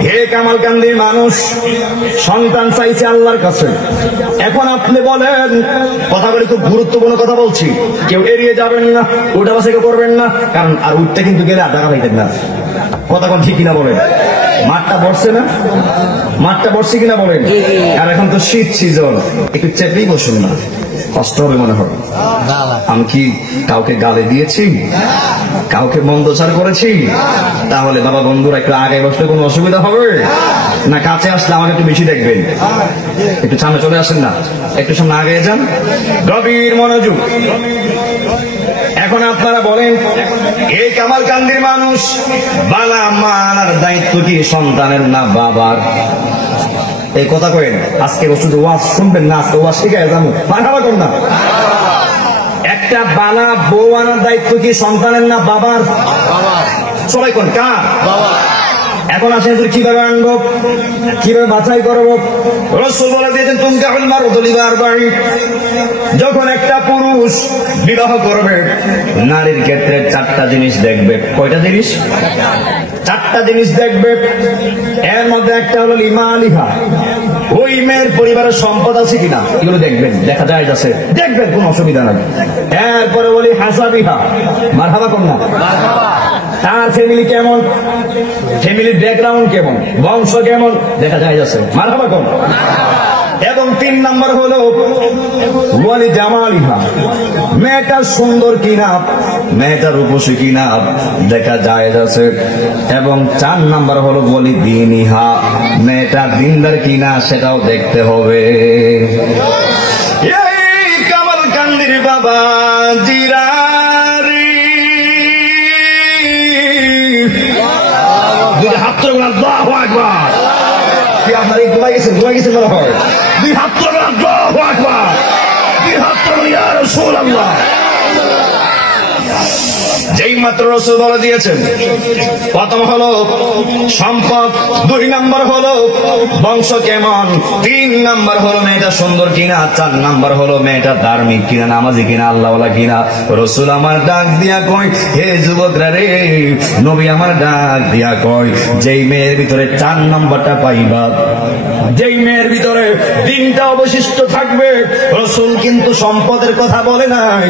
হে কামালকান্দির মানুষ, সন্তান চাইছে আল্লাহর কাছে। এখন আপনি বলেন, কথাগুলি খুব গুরুত্বপূর্ণ কথা বলছি, কেউ এড়িয়ে যাবেন না, ওটা বাসে কেউ করবেন না, কারণ আর উঠতে কিন্তু গেলে আর টাকা পাইতেন না। কথা কোন ঠিক কিনা বলেন? মাঠটা বসছে না, মাঠটা বসছে কিনা বলেন? আর এখন তো শীত সিজন, একটু চেপেই বসুন না, কষ্ট হবে মনে হয়। আমি কি কাউকে গালে দিয়েছি, কাউকে মন্দচার করেছি? তাহলে বাবা বন্ধুরা একটু আগে বসলে কোনো অসুবিধা হবে না? কাছে আসলে আমাকে একটু বেশি দেখবেন, একটু সামনে চলে আসেন না, একটু সামনে আগে যান, গভীর মনোযোগ। এখন আপনারা বলেন, এই কামালকান্দির মানুষ, বালা মানার দায়িত্ব কি সন্তানের না বাবার? এই কথা কইেন। আজকে শুধু ওয়াজ শুনবেন না, আজকে ওয়াজ শিখায় যাবো, মারহাবা কোন না? একটা বালা বউ আনার দায়িত্ব কি সন্তানের না বাবার? সবাই কোন কার? এখন আসেন কিভাবে আনবো, কিভাবে বাছাই করবো? রাসূল বলে দিয়েছেন, তুমি কেমন মারো দলিবার বাড়ি। যখন একটা পুরুষ বিবাহ করবে, নারীর ক্ষেত্রে চারটা জিনিস দেখবে। কয়টা জিনিস? চারটা জিনিস দেখবে। এর মধ্যে একটা হলো লিমালিহা, ওই মেয়ের পরিবারের সম্পদ আছে কিনা, এগুলো দেখবেন, দেখা যায় আছে, দেখবেন, কোন অসুবিধা নাই। এরপরে বলি হাসাবিহা, মারহাবা কোন না? তার ফ্যামিলি কেমন, ফ্যামিলির ব্যাকগ্রাউন্ড কেমন, বংশ কেমন, দেখা যায় আছে, মারহাবা কোন? এবং 3 নম্বর হলো ওয়ালি জামালিহা, মেয়েটা সুন্দর কিনা, মেয়েটা রূপসী কিনা, দেখা যায় আছে। এবং 4 নম্বর হলো বলি দিনিহা, মেয়েটা দিনদার কিনা, সেটাও দেখতে হবে। এই কামালকান্দির বাবা জিরারি, দুই হাত তুলে আল্লাহু আকবার। কি আপনার এই ঘুমাই গেছেন, ঘুমাই গেছেন মনে হয়? দুই হাত তুলে আল্লাহু আকবার, দুই হাত তুলে ইয়া রাসূলুল্লাহ। যেই মাত্র রাসূল বলে দিয়েছেন, প্রথম হলো সম্পদ, 2 নম্বর হলো বংশ কেমন, 3 নম্বর হলো মেয়েটা সুন্দর কিনা, 4 নম্বর হলো মেয়েটা ধার্মিক কিনা, নামাজি কিনা, আল্লাহওয়ালা কিনা। রাসূল আমার ডাক দিয়া কয়, হে যুবকরা রে, নবী আমার ডাক দিয়া কয়, যেই মেয়ের ভিতরে 4 নম্বরটা পাইবা, যেই মেয়ের ভিতরে দিনটা অবশিষ্ট থাকবে। রাসূল কিন্তু সম্পদের কথা বলে নাই,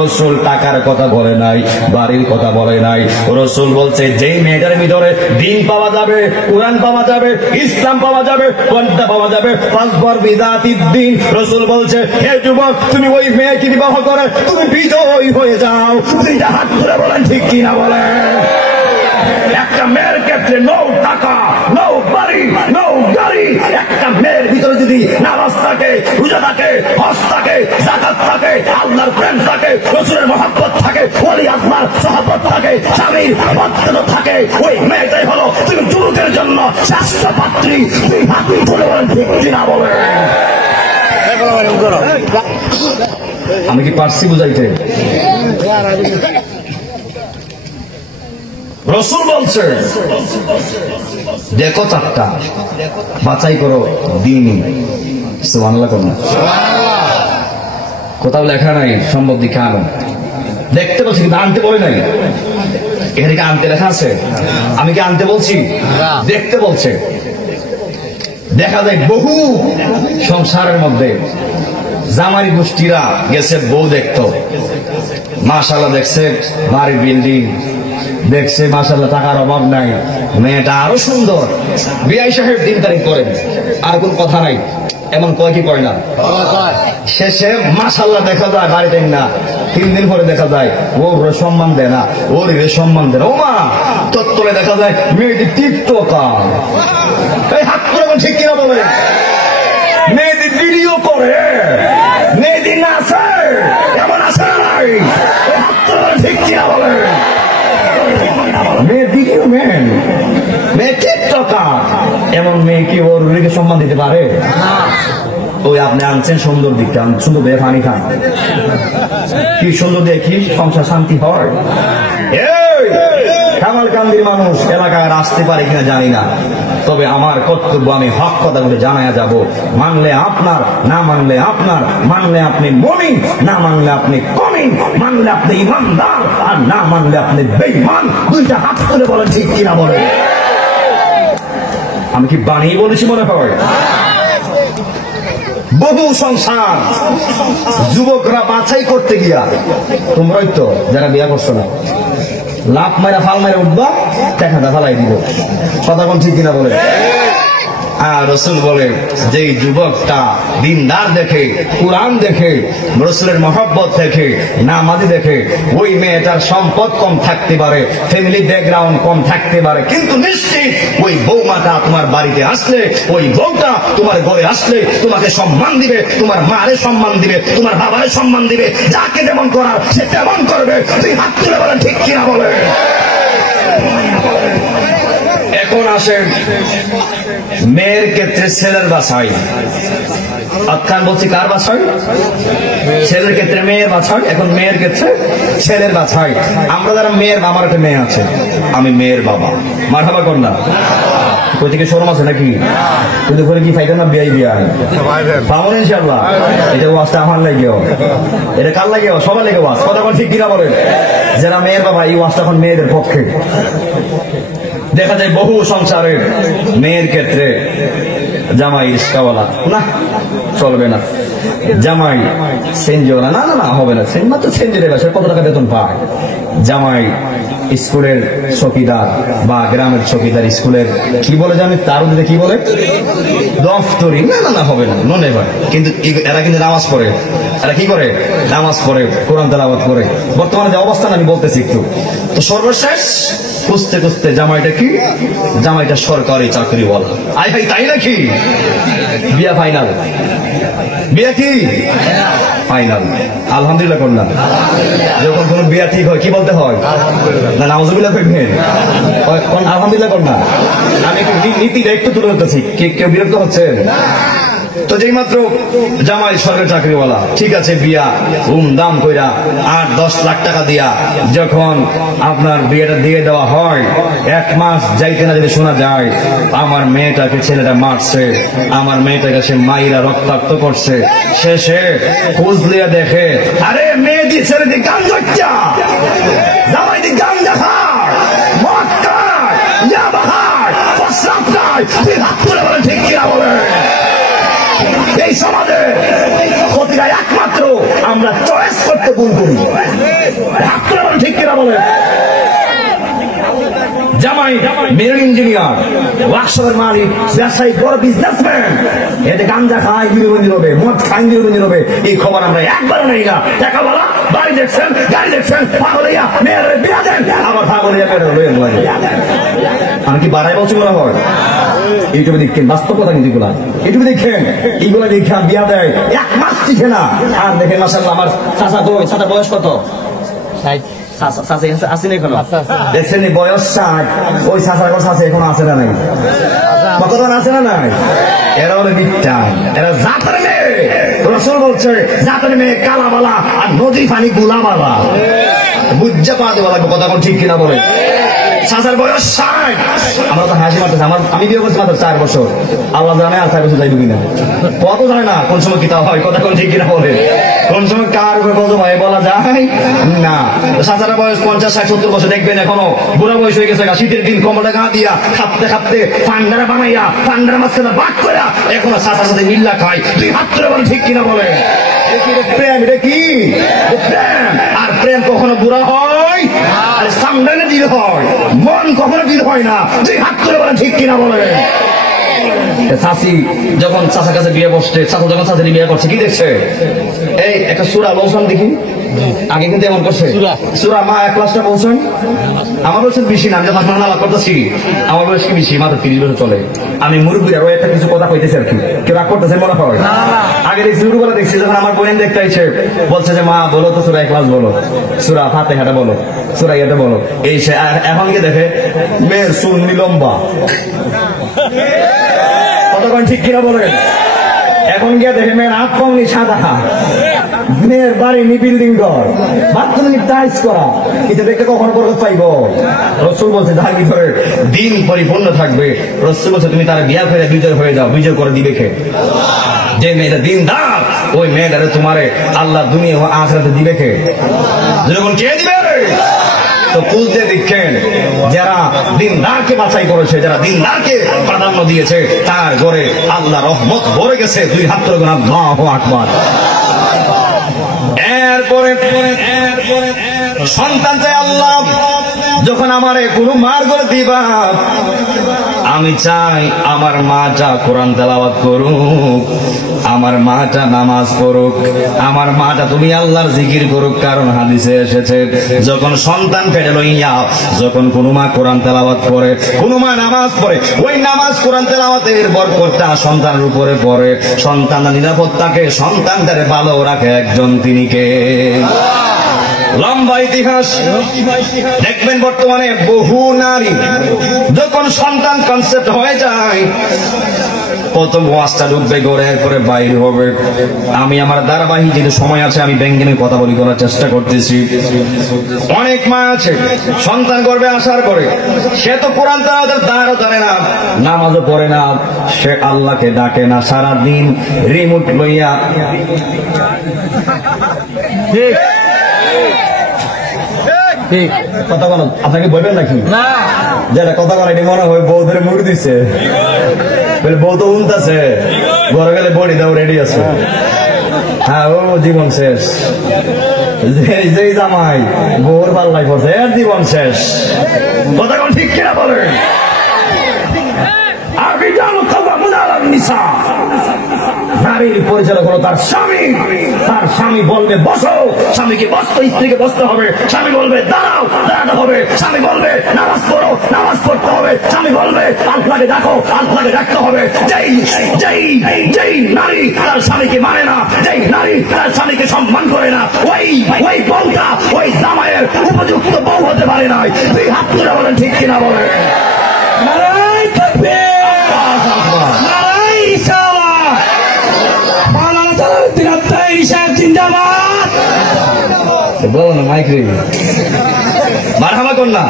রাসূল টাকার কথা বলে নাই, বাড়ির কথা বলে নাই। রাসূল বলছে, যেই মেয়েটার ভিতরে দিন পাওয়া যাবে, কোরআন পাওয়া যাবে, ইসলাম পাওয়া যাবে, পর্দা পাওয়া যাবে, ফাসবর বিদাতিদ্দিন। রাসূল বলছে, হে যুবক, তুমি ওই মেয়েকে বিবাহ করে তুমি বিজয়ী হয়ে যাও। দুইটা হাত ধরে বলেন ঠিক কিনা বলেন? একটা মেয়ের ক্ষেত্রে নৌ টাকা, নৌ বাড়ি, নৌ গাড়ি, একটা মেয়ের ভিতরে যদি নামাজ থাকে, রোজা থাকে, হজ থাকে, যাকাত থাকে, আল্লাহর প্রেম থাকে, রাসূলের মহব্বত থাকে, ওলি আল্লাহর সাহাবত থাকে, স্বামীর বাধ্যতা থাকে, ওই মেয়েটাই হলো তুমি যুবকের জন্য শ্রেষ্ঠ পাত্রী। তুই হাত তুলে বলেন ঠিক কিনা বলেন? আমি কি পারছি বুঝাইতে? রাসূল বলছে, দেখো 4টা, বাছাই করো দিনই। সুবহানাল্লাহ করুন। কোথাও লেখা নাই সম্ভব দিকে আনো, দেখতে বলছি কিন্তু আনতে বলে নাই। এখানে কি আনতে লেখা আছে? আমি কি আনতে বলছি? দেখতে বলছে। দেখা যায় বহু সংসারের মধ্যে জামারি গোষ্ঠীরা গেছে বউ দেখতো, মাশাআল্লাহ দেখছে, বাড়ি, বিল্ডিং, দেখছে মাশাআল্লাহ টাকার অভাব নাই, মেয়েটা আরো সুন্দর, বিআই সাহেব দিন তারিখ করেন, আর কোন কথা নাই, এমন কয় কি কয় না। শেষে মাশাআল্লাহ দেখা যায় বাড়িতে না, 3 দিন পরে দেখা যায় ওর সম্মান দেয় না, ওর সম্মান দেয় না। ও মা, তত্তলে দেখা যায় মেয়েটি টিকটকার, এই হাত করে ঠিক কিনা বলে, মেয়েটি ভিডিও করে, মেয়েটি নাচে, এমন আছে নাই, হাত করে ঠিক কিনা বলে, মেয়ে ভিডিও ম্যান, মেয়ে টিকটকার, এমন মেয়ে কি ওর সম্মান দিতে পারে? ওই আপনি আনছেন সুন্দর দিকটা, সুন্দর দিয়ে পানি খান, কি সুন্দর দিয়ে কি সংসার শান্তি হয়? কামালকান্দির মানুষ এলাকায় আসতে পারে কিনা জানি না, তবে আমার কর্তব্য আমি হক কথা বলে জানায়া যাব। মানলে আপনার, না মানলে আপনার, মানলে আপনি মমিন, না মানলে আপনি কমিন, মানলে আপনি ইমানদার, আর না মানলে আপনি বেঈমান। দুইটা হাত তুলে বলেন ঠিক কিনা বলেন। আমি কি বানিয়ে বলেছি মনে হয়? বহু সংসার যুবকরা বাছাই করতে গিয়া, তোমরাই তো যারা বিয়া করছো না, লাভ মাইরা ফাল মাইরা উঠবা, টাকাটা ফালাই দিব, কথা কোন ঠিক কিনা বলে। আর রসুল বলে যে যুবকটা দিনদার দেখে, কুরআন দেখে, রসুলের মহব্বত দেখে, নামাজি দেখে, ওই মেয়েটার সম্পদ কম থাকতে পারে, ফ্যামিলি ব্যাকগ্রাউন্ড কম থাকতে পারে, কিন্তু নিশ্চিত ওই বৌমাটা তোমার বাড়িতে আসলে, ওই বউটা তোমার ঘরে আসলে তোমাকে সম্মান দিবে, তোমার মারে সম্মান দিবে, তোমার বাবারে সম্মান দিবে, যাকে যেমন করার সে তেমন করবে। তুই হাত তুলে বলে ঠিক কিনা বলে। এখন আসেন মেয়ের ক্ষেত্রে ছেলের বাছাই। অর্থাৎ বলছি কার বাছাই? ছেলের ক্ষেত্রে মেয়ের বাছাই, এখন মেয়ের ক্ষেত্রে ছেলের বাছাই। আমরা যারা মেয়ের, আমার একটা মেয়ে আছে, আমি মেয়ের বাবা, মারহাবা কর না, ওই থেকে শরম আছে নাকি? কিন্তু করে কি ফাইদার না বিয়াই বিয়া পাবো ইনশাআল্লাহ। এটা ওয়াজটা আমার লাগেও, এটা কার লাগেও, সবার লেগে ওয়াজ, কথা ঠিক কিনা বলেন। যারা মেয়ের বাবা, এই ওয়াজটা এখন মেয়েদের পক্ষে। দেখা যায় বহু সংসারের মেয়ের ক্ষেত্রে জামাই রিস্কাওয়ালা, না চলবে না, জামাই সেনজিওয়ালা, না না না হবে না, মাত্র সেনজি দেবে, সে কত টাকা বেতন পায়। জামাই স্কুলের চকিদার বা গ্রামের চকিদার, স্কুলের কি বলে জানি, তার মধ্যে কি বলে দফতরি, না না না হবে না, নো নেভার। কিন্তু এরা কিন্তু নামাজ পড়ে, এরা কি করে, নামাজ পড়ে, কোরআন তেলাওয়াত করে। বর্তমানে যে অবস্থা আমি বলতেছি একটু, তো সর্বশেষ খুঁজতে খুঁজতে জামাইটা কি, জামাইটা সরকারি চাকরি বলা। আই ভাই তাই নাকি? বিয়া ফাইনাল, বিয়া কি ফাইনাল, আলহামদুলিল্লাহ করলাম। যখন কোন বিয়া ঠিক হয় কি বলতে হয়? না নাউজুবিল্লাহ কইবেন, আলহামদুলিল্লাহ করলাম। আমি একটু নীতিটা একটু তুলে ধরতেছি, কেউ বিরক্ত হচ্ছে? তো যেই মাত্র জামাই সরকারি চাকরিওয়ালা, ঠিক আছে, বিয়া ধুমধাম কইরা 8-10 লাখ টাকা দিয়া যখন আপনার বিয়েটা দিয়ে দেওয়া হয়, 1 মাস যাইতে না যদি শোনা যায় আমার মেয়েটাকে ছেলেটা মারছে, আমার মেয়েটাকে সে মাইরা রক্তাক্ত করছে, শেষে খোঁজ লিয়া দেখে আরে মেয়ে দিয়ে ছেলে দিয়ে গান ধরছা, জামাই দিয়ে গান দেখায়, মদ খায়, ইয়াবা খায়, প্রস্রাব খায়, তুই হাত তুলে বলে ঠিক কিনা বলে। এই সমাজে ক্ষতিটা একমাত্র আমরা চয়েস করতে ভুল করি, ঠিক কিনা বলে। জামাই মেরিন ইঞ্জিনিয়ার, ওয়ার্কশপের মালিক, ব্যবসায়ী, বড় বিজনেসম্যান, এতে গাঞ্জা খায় বিরোধী হবে, মদ খায় বিরোধী হবে, এই খবর আমরা একবারও নেই না। টাকা বলা, বাড়ি দেখছেন, গাড়ি দেখছেন, পাগলিয়া মেয়ের বিয়া দেন, আবার পাগলিয়া আমি কি বাড়াই বলছি মনে হয়? ইউটিউবে দেখেন, বাস্তব কথা কিন্তু এগুলা ইউটিউবে দেখেন, এইগুলা দেখে বিয়া দেয় 1 মাস টিকে না। আর দেখেন মাশাআল্লাহ আমার চাচা তো, চাচার বয়স কত? দেখছেন বয়স 60, ওই চাচার চাচা এখন আছে না নাই? কতক্ষণ আছে না নাই? এরা হলো বিটান, এরা জাতের মেয়ে। রাসূল বলছে জাতের মেয়ে কালাবালা আর নদী পানি গুলাবালা, বুঝা পা দেওয়া লাগবে, কথা ঠিক কিনা বলে। চাচার বয়স 60, আমরা তো হাসি মারতেছি, আমি বিয়ে করছি মাত্র 4 বছর, আল্লাহ জানে আর 4 বছর যাইব কিনা, কত যায় না, কোন সময় কিতা হয়, কথা ঠিক কিনা বলে, কোন সময় কার উপরে কত হয় বলা যায় না। চাচার বয়স 50-60-70 বছর, দেখবেন এখনো বুড়া বয়স হয়ে গেছে, শীতের দিন কমলা গা দিয়া খাপতে খাপতে ঠান্ডারা বানাইয়া ঠান্ডার মাঝখানে বাদ করে এখনো চাচার সাথে মিল্লা খায়, তুই হাত ধরে বলে ঠিক কিনা বলে। প্রেম, এটা কি প্রেম? আর প্রেম কখনো বুড়া হয় আর সামনে দিল হয়। কখনো বিয়ে হয় না, যে হাত করে বলে ঠিক কিনা বলে। চাষি যখন চাষার কাছে বিয়ে বসছে, চাষা যখন চাষারি বিয়ে করছে, কি দেখছে? এই একটা সূরা বলছেন দেখি, আগে কিন্তু এমন করছে সূরা মা এক ক্লাসটা বলছেন, আমার বলছেন বেশি না, আমি যখন নালা করতেছি আমার বয়স কি বেশি, মাত্র 30 বছর চলে। আমি মুরব্বী আরো একটা কিছু কথা কইতেছি আর কি, কেউ রাগ করতেছে মনে হয়? আগে দেখছি ছোটবেলা দেখছি, যখন আমার বোন দেখতে আইছে বলছে যে মা বলো তো সূরা ইখলাস বলো, সূরা ফাতিহাটা বলো, সূরা ইয়াটা বলো, এই সে এখন কি দেখে মেয়ের চুল লম্বা, কতক্ষণ ঠিক কিনা বলেন? এখন গিয়ে দেখে মেয়ের হাত পাওনি সাদা, মেয়ের বাড়ি নি বিল্ডিং ঘর, বাথরুম টাইলস করা, এটা দেখে কখনো বরকত পাইব? রাসূল বলছে যার ভিতরে দিন পরিপূর্ণ থাকবে, রাসূল বলছে তুমি তার বিয়া করে বিজয় হয়ে যাও, বিজয় করে দিবে কে? যে মেয়েটা দিনদার, ওই মেয়েটারে তোমারে আল্লাহ দুনিয়া ও আখিরাতে দিবে কে? যখন কে দিবে? তো খুঁজতে দেখেন, যারা দিনদারকে বাছাই করেছে, যারা দিনদারকে প্রাধান্য দিয়েছে, তার ঘরে আল্লাহ রহমত ভরে গেছে। দুই হাত তুলে বলেন আল্লাহু আকবার। এরপরে সন্তান চাই আল্লাহ, যখন আমারে কোনো মার করে দিবা, আমি চাই আমার মাটা কোরআন তেলাওয়াত করুক, আমার মাটা নামাজ পড়ুক, আমার মাটা তুমি আল্লাহর জিকির করুক। কারণ হাদিসে এসেছে, যখন সন্তান পেটে লইয়া যখন কোনো মা কোরআন তেলাওয়াত করে, কোনো মা নামাজ পড়ে, ওই নামাজ কোরআন তেলাওয়াতের বরকতটা সন্তানের উপরে পড়ে, সন্তানের নিরাপত্তাকে, সন্তানটারে ভালো রাখে একজন, তিনি কে? লম্বা ইতিহাস দেখবেন, বর্তমানে বহু নারী যখন সন্তান কনসেপ্ট হয়ে যায়, প্রথম ওয়াজটা ঢুকবে ঘরে, করে বাইরে হবে। আমি আমার ধারাবাহিক যেটা সময় আছে, আমি ব্যাংকিংয়ের কথা বলি, করার চেষ্টা করতেছি। অনেক মা আছে সন্তান গর্ভে আসার পরে সে তো কোরআন তেলাওয়াতের দ্বারও জানে না, নামাজও পড়ে না, সে আল্লাহকে ডাকে না, সারাদিন রিমোট লইয়া কথা বলো। আপনাকে বলবেন নাকি যেটা কথা বলে এটি মনে হয় বউ ধরে মুড় দিচ্ছে, বউ তো উনতাছে, ঘরে গেলে বডি দাও রেডি আছে। হ্যাঁ, ও জীবন শেষ, যেই জামাই বউর পাল্লাই পড়ছে এর জীবন শেষ। কথা কোন ঠিক কিনা বলেন? আর বিজান কথা মুনালান নিসা, নারীর পরিচালক হলো তার স্বামী। তার স্বামী বলবে বসো, স্বামীকে বসতে, স্ত্রীকে বসতে হবে। স্বামী বলবে দাঁড়াও, দাঁড়াতে হবে। স্বামী বলবে নামাজ পড়ো, নামাজ পড়তে হবে। স্বামী বলবে আল্লাহকে ডাকো, আল্লাহকে ডাকতে হবে। যেই নারী তার স্বামীকে মানে না, যেই নারী তার স্বামীকে সম্মান করে না, ওই বউটা ওই জামাইয়ের উপযুক্ত বউ হতে পারে না। এই হাত তুলে বলেন ঠিক কিনা বলেন? নারায়ে তাকবীর, নারায়ে রিসালাত, মাওলানা জালালউদ্দিন আত্তায়ী সাহেব জিন্দাবাদ। বলো না মাইক রে, মারহাবা কর না।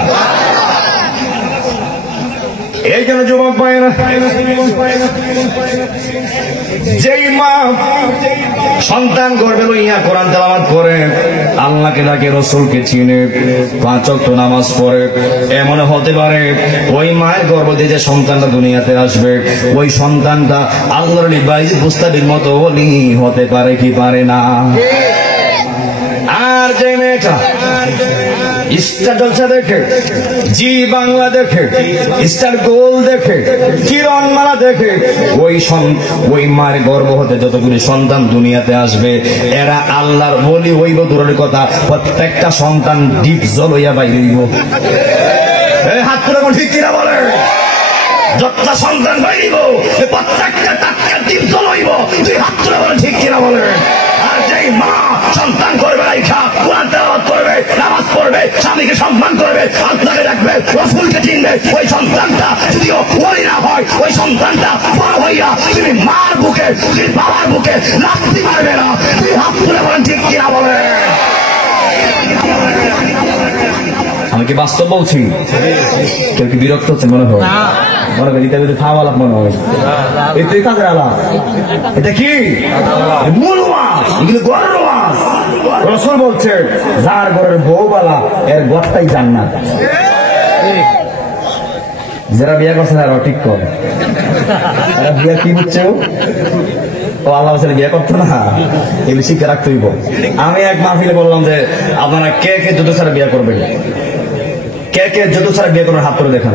এই জন্য যুবক ভাইয়েরা, যেই মা সন্তান গর্ভে লইয়া কোরআন তেলাওয়াত করে, আল্লাহকে ডাকে, রাসূলকে চিনে, 5 ওয়াক্ত নামাজ পড়ে, এমন হতে পারে ওই মায়ের গর্ভ দিয়ে যে সন্তানটা দুনিয়াতে আসবে, ওই সন্তানটা আল্লাহর নিবাইজি মুস্তাফির মতো ওলি হতে পারে কি পারে না? আর যে মেয়েটা স্টার জলসা দেখে, জি বাংলা দেখে, স্টার গোল দেখে, কিরণমালা দেখে, ওই মায়ের গর্ভ হতে যতগুলি সন্তান দুনিয়াতে আসবে, এরা আল্লাহর বলি হইব দূরের কথা, প্রত্যেকটা সন্তান ডিপ জল হইয়া বাইরে হইব। হাত তুলে ঠিক কিনা বলে? যতটা সন্তান বাইরিব প্রত্যেকটা টাটকা ডিপ জল হইব। তুই হাত তুলে বলে ঠিক কিনা বলে? আর যেই মা সন্তান করবে রাইখা কোরআন তেলাওয়াত করবে, নামাজ পড়বে, স্বামীকে সম্মান করবে, আল্লাহকে রাখবে, রাসূলকে চিনবে, ওই সন্তানটা যদিও ওলি না হয়, ওই সন্তানটা বড় হইয়া তুমি মার বুকে, তুমি বাবার বুকে লাথি মারবে না। তুই হাত তুলে বলেন ঠিক কিনা বলে? আমি কি বাস্তব বলছি? কেউ কি বিরক্ত হচ্ছে মনে হয়? মনে করি এটা খাওয়া আলাপ মনে হয়, এটাই কাজের আলাপ। এটা কি মূল ওয়াজ, এগুলো গড়ের ওয়াজ। রাসূল বলছে যার ঘরের বউবালা এর ঘরটাই জান্নাত। যারা বিয়ে করছে তারা ঠিক করে, এরা বিয়ে কি বুঝছে? ও আল্লাহ ছেলে বিয়ে করতো না, এগুলো শিখে রাখতে হইব। আমি এক মাহফিলে বললাম যে আপনারা কে কে দুটো ছাড়া বিয়ে করবেন? কে কে যৌতুক ছাড়া বিয়ে করার হাত তুলে দেখান।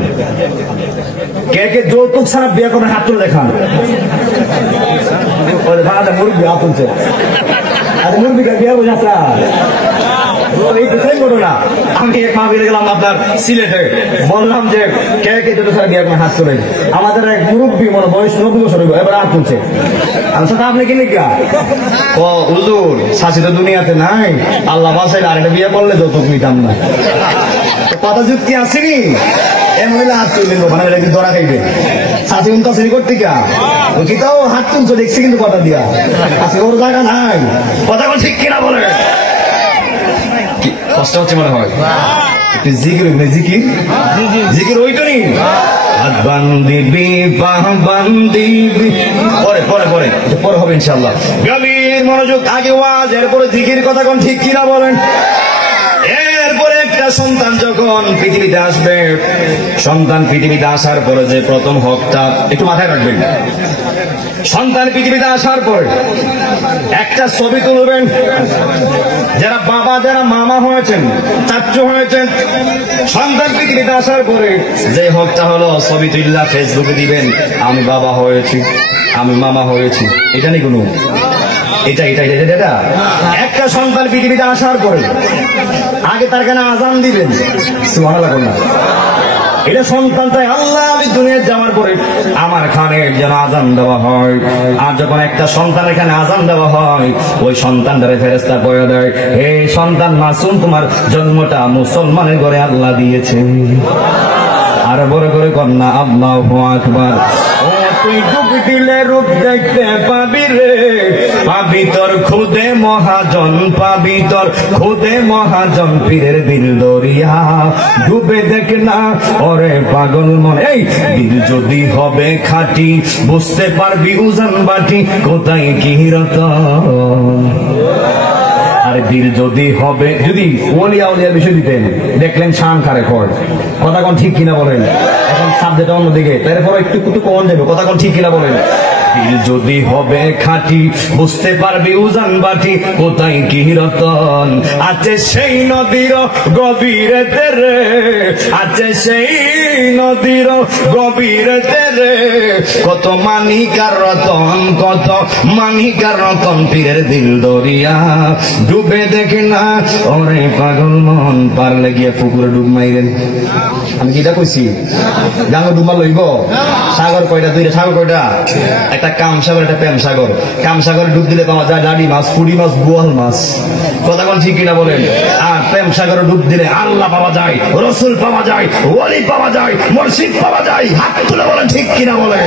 কে কে যৌতুক ছাড়া বিয়ে করার হাত তুলে দেখান। মুরব্বী হাত তুলছে। আরে মুরব্বীকে বিয়ে বোঝাচ্ছে ঘটনা। আমি এক মাহফিলে গেলাম আপনার সিলেটে, বললাম যে কে কে যৌতুক ছাড়া বিয়ে করার হাত তুলে। আমাদের এক মুরব্বী মনে বয়স 90 বছর এবার হাত তুলছে। আমি সাথে আপনি কি লিখা ও হুজুর শাসি তো দুনিয়াতে নাই, আল্লাহ বাসাইলে আরেকটা বিয়ে করলে যৌতুক নিতাম না। কথা যুক্তি আসেনি এমন হলে হাত তুলে মানে ধরা খাইবে। শাসি উন কাছে করতে গা কি তাও হাত তুলছো দেখছি কিন্তু কথা দিয়া আজকে ওর জায়গা নাই। কথা ঠিক কিনা বলে কষ্ট হচ্ছে মনে হয়। জিকির জিকির জিকির ওই তো নি বান্দিবি বান্দিবি পরে পরে পরে পরে হবে ইনশাআল্লাহ। গভীর মনোযোগ, আগে ওয়াজ এরপরে জিকির। কথা কোন ঠিক কিনা বলেন। এরপরে একটা সন্তান যখন পৃথিবীতে আসবে, সন্তান পৃথিবীতে আসার পরে যে প্রথম হকটা একটু মাথায় রাখবেন, সন্তান পৃথিবীতে আসার পরে একটা ছবি তুলবেন। যারা বাবা যারা মামা হয়েছেন চাচ্চু হয়েছেন, সন্তান পৃথিবীতে আসার পরে যে হকটা হলো ছবি তুললা ফেসবুকে দিবেন, আমি বাবা হয়েছি আমি মামা হয়েছি। এটা নেই কোনো এটা এটা এটা এটা একটা সন্তান পৃথিবীতে আসার পরে আগে তার কানে আজান দিবেন। সুবহানাল্লাহ বলুন। এটা সন্তান চাই আল্লাহ আমি দুনিয়ায় যাওয়ার পরে আমার খানে যেন আজান দেওয়া হয়। আর যখন একটা সন্তান এখানে আজান দেওয়া হয় ওই সন্তানটারে ফেরেশতা বলে দেয়, হে সন্তান মাসুম তোমার জন্মটা মুসলমানের ঘরে আল্লাহ দিয়েছে। আর বড় করে কন্যা আল্লাহু আকবার। তুই ডুব দিলে রূপ দেখতে পাবি রে, পাবি তোর খুদে মহাজন, পাবি তোর খুদে মহাজন পীরের দিল দরিয়া। ডুবে দেখ না ওরে পাগল মন, এই দিল যদি হবে খাঁটি বুঝতে পারবি উজান বাটি কোথায় কি রতন। আর দিল যদি হবে, যদি ওলিয়া ওলিয়ার বিষয় দিতেন দেখলেন শান খারে খড়। কথা কোন ঠিক কিনা বলেন। এখন সাবজেক্ট অন্যদিকে, তারপরে একটু একটু কম যাবে। কথা কোন ঠিক কিনা বলেন। দিল যদি হবে খাঁটি বুঝতে পারবি উজান বাটি কোথায় কি রতন। আছে সেই নদীর গভীরেতে রে, আছে সেই নদীর গভীরেতে রে, কত মানিকার রতন কত মানিকার রতন পীরের দিল দরিয়া। ডুবে দেখে না ওরে পাগল মন, পারলে গিয়ে পুকুরে ডুব মাইরেন। আমি কি এটা কইছি গাঙ্গে ডুবা লইব? সাগর কয়টা? দুইটা সাগর কয়টা? একটা কাম সাগর একটা প্রেম সাগর। কাম সাগরে ডুব দিলে পাওয়া যায় লাডি মাছ, পুরি মাছ, বোয়াল মাছ। কথা কোন ঠিক কিনা বলেন। আর প্রেম সাগরে ডুব দিলে আল্লাহ পাওয়া যায়, রসুল পাওয়া যায়, ওলি পাওয়া যায়, মুর্শিদ পাওয়া যায়। হাত তুলে বলেন ঠিক কিনা বলেন।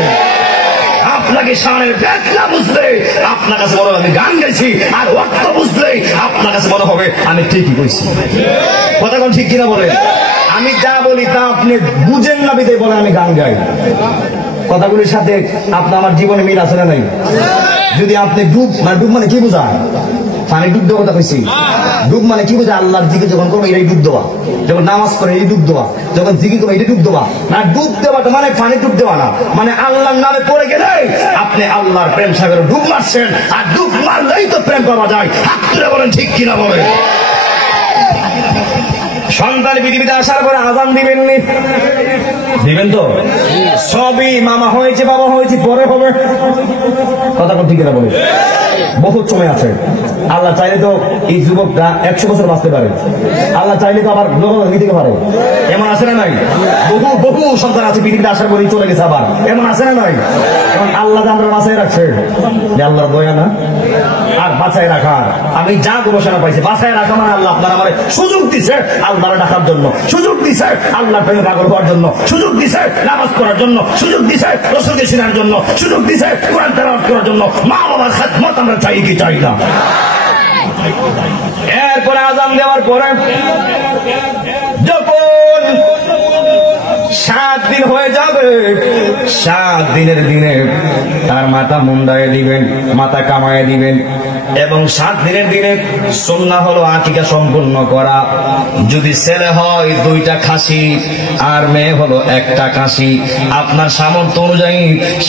আপনাকে শানের ব্যাখ্যা বুঝলে আপনার কাছে বলো আমি গান গাইছি, আর অর্থ বুঝলে আপনার কাছে মনে হবে আমি ঠিকই কইছি। কথা কোন ঠিক কিনা বলেন। আমি যা বলি তা আপনি বুঝেন না বিদে বলে আমি গান গাই। কথাগুলির সাথে আপনার আমার জীবনে মিল আছে না নাই? যদি আপনি ডুব মানে কি বোঝায়? পানি ডুব দেওয়া কথা কইছি। ডুব মানে কি বোঝায়? আল্লাহর জিকির যখন করবো এটাই ডুব দেওয়া, যখন নামাজ করে এই ডুব দেওয়া, যখন জিকির করবো এটাই ডুব দেওয়া। না ডুব দেওয়াটা মানে পানি ডুব দেওয়া না, মানে আল্লাহর নামে পড়ে গেলে আপনি আল্লাহর প্রেম সাগরে ডুব মারছেন। আর ডুব মারলেই তো প্রেম পাওয়া যায়। হাত তুলে বলেন ঠিক কিনা বলেন। সন্তান পৃথিবীতে আসার পরে আজান দিবেননি? দিবেন তো? সবই মামা হয়েছে বাবা হয়েছে পরে হবে। কথা কোন ঠিক বলে। বহুত সময় আছে। আল্লাহ চাইলে তো এই যুবকরা 100 বছর বাঁচতে পারে। আল্লাহ চাইলে তো আবার নিতে পারে। এমন আছে না নাই? বহু বহু সন্তান আছে পৃথিবীতে আসার পরেই চলে গেছে আবার। এমন আছে না নাই? এখন আল্লাহ যে আমরা বাঁচাই রাখছে, আল্লাহর দয়া না? আর বাঁচাই রাখার আমি যা গবেষণা পাইছি, বাঁচাই রাখা মানে আল্লাহ আপনার আমার সুযোগ দিছে আল্লাহর ডাকার জন্য, সুযোগ দিছে আল্লাহর প্রেমে পাগল হওয়ার জন্য, সুযোগ দিছে নামাজ পড়ার জন্য, সুযোগ দিছে রাসূলকে চিনার জন্য, সুযোগ দিছে কোরআন তেলাওয়াত করার জন্য। মা বাবার খেদমত আমরা চাই কি চাই না? এরপরে আজান দেওয়ার পরে যখন 7 দিন হয়ে যাবে, 7 দিনের দিনে তার মাথা মুন্ডায় দিবেন, মাথা কামায় দিবেন। এবং 7 দিনের দিনে সুন্নাহ হলো আকিকা সম্পূর্ণ করা। যদি ছেলে হয় 2টা খাসি আর মেয়ে হলো 1টা খাসি, আপনার সামর্থ্য অনুযায়ী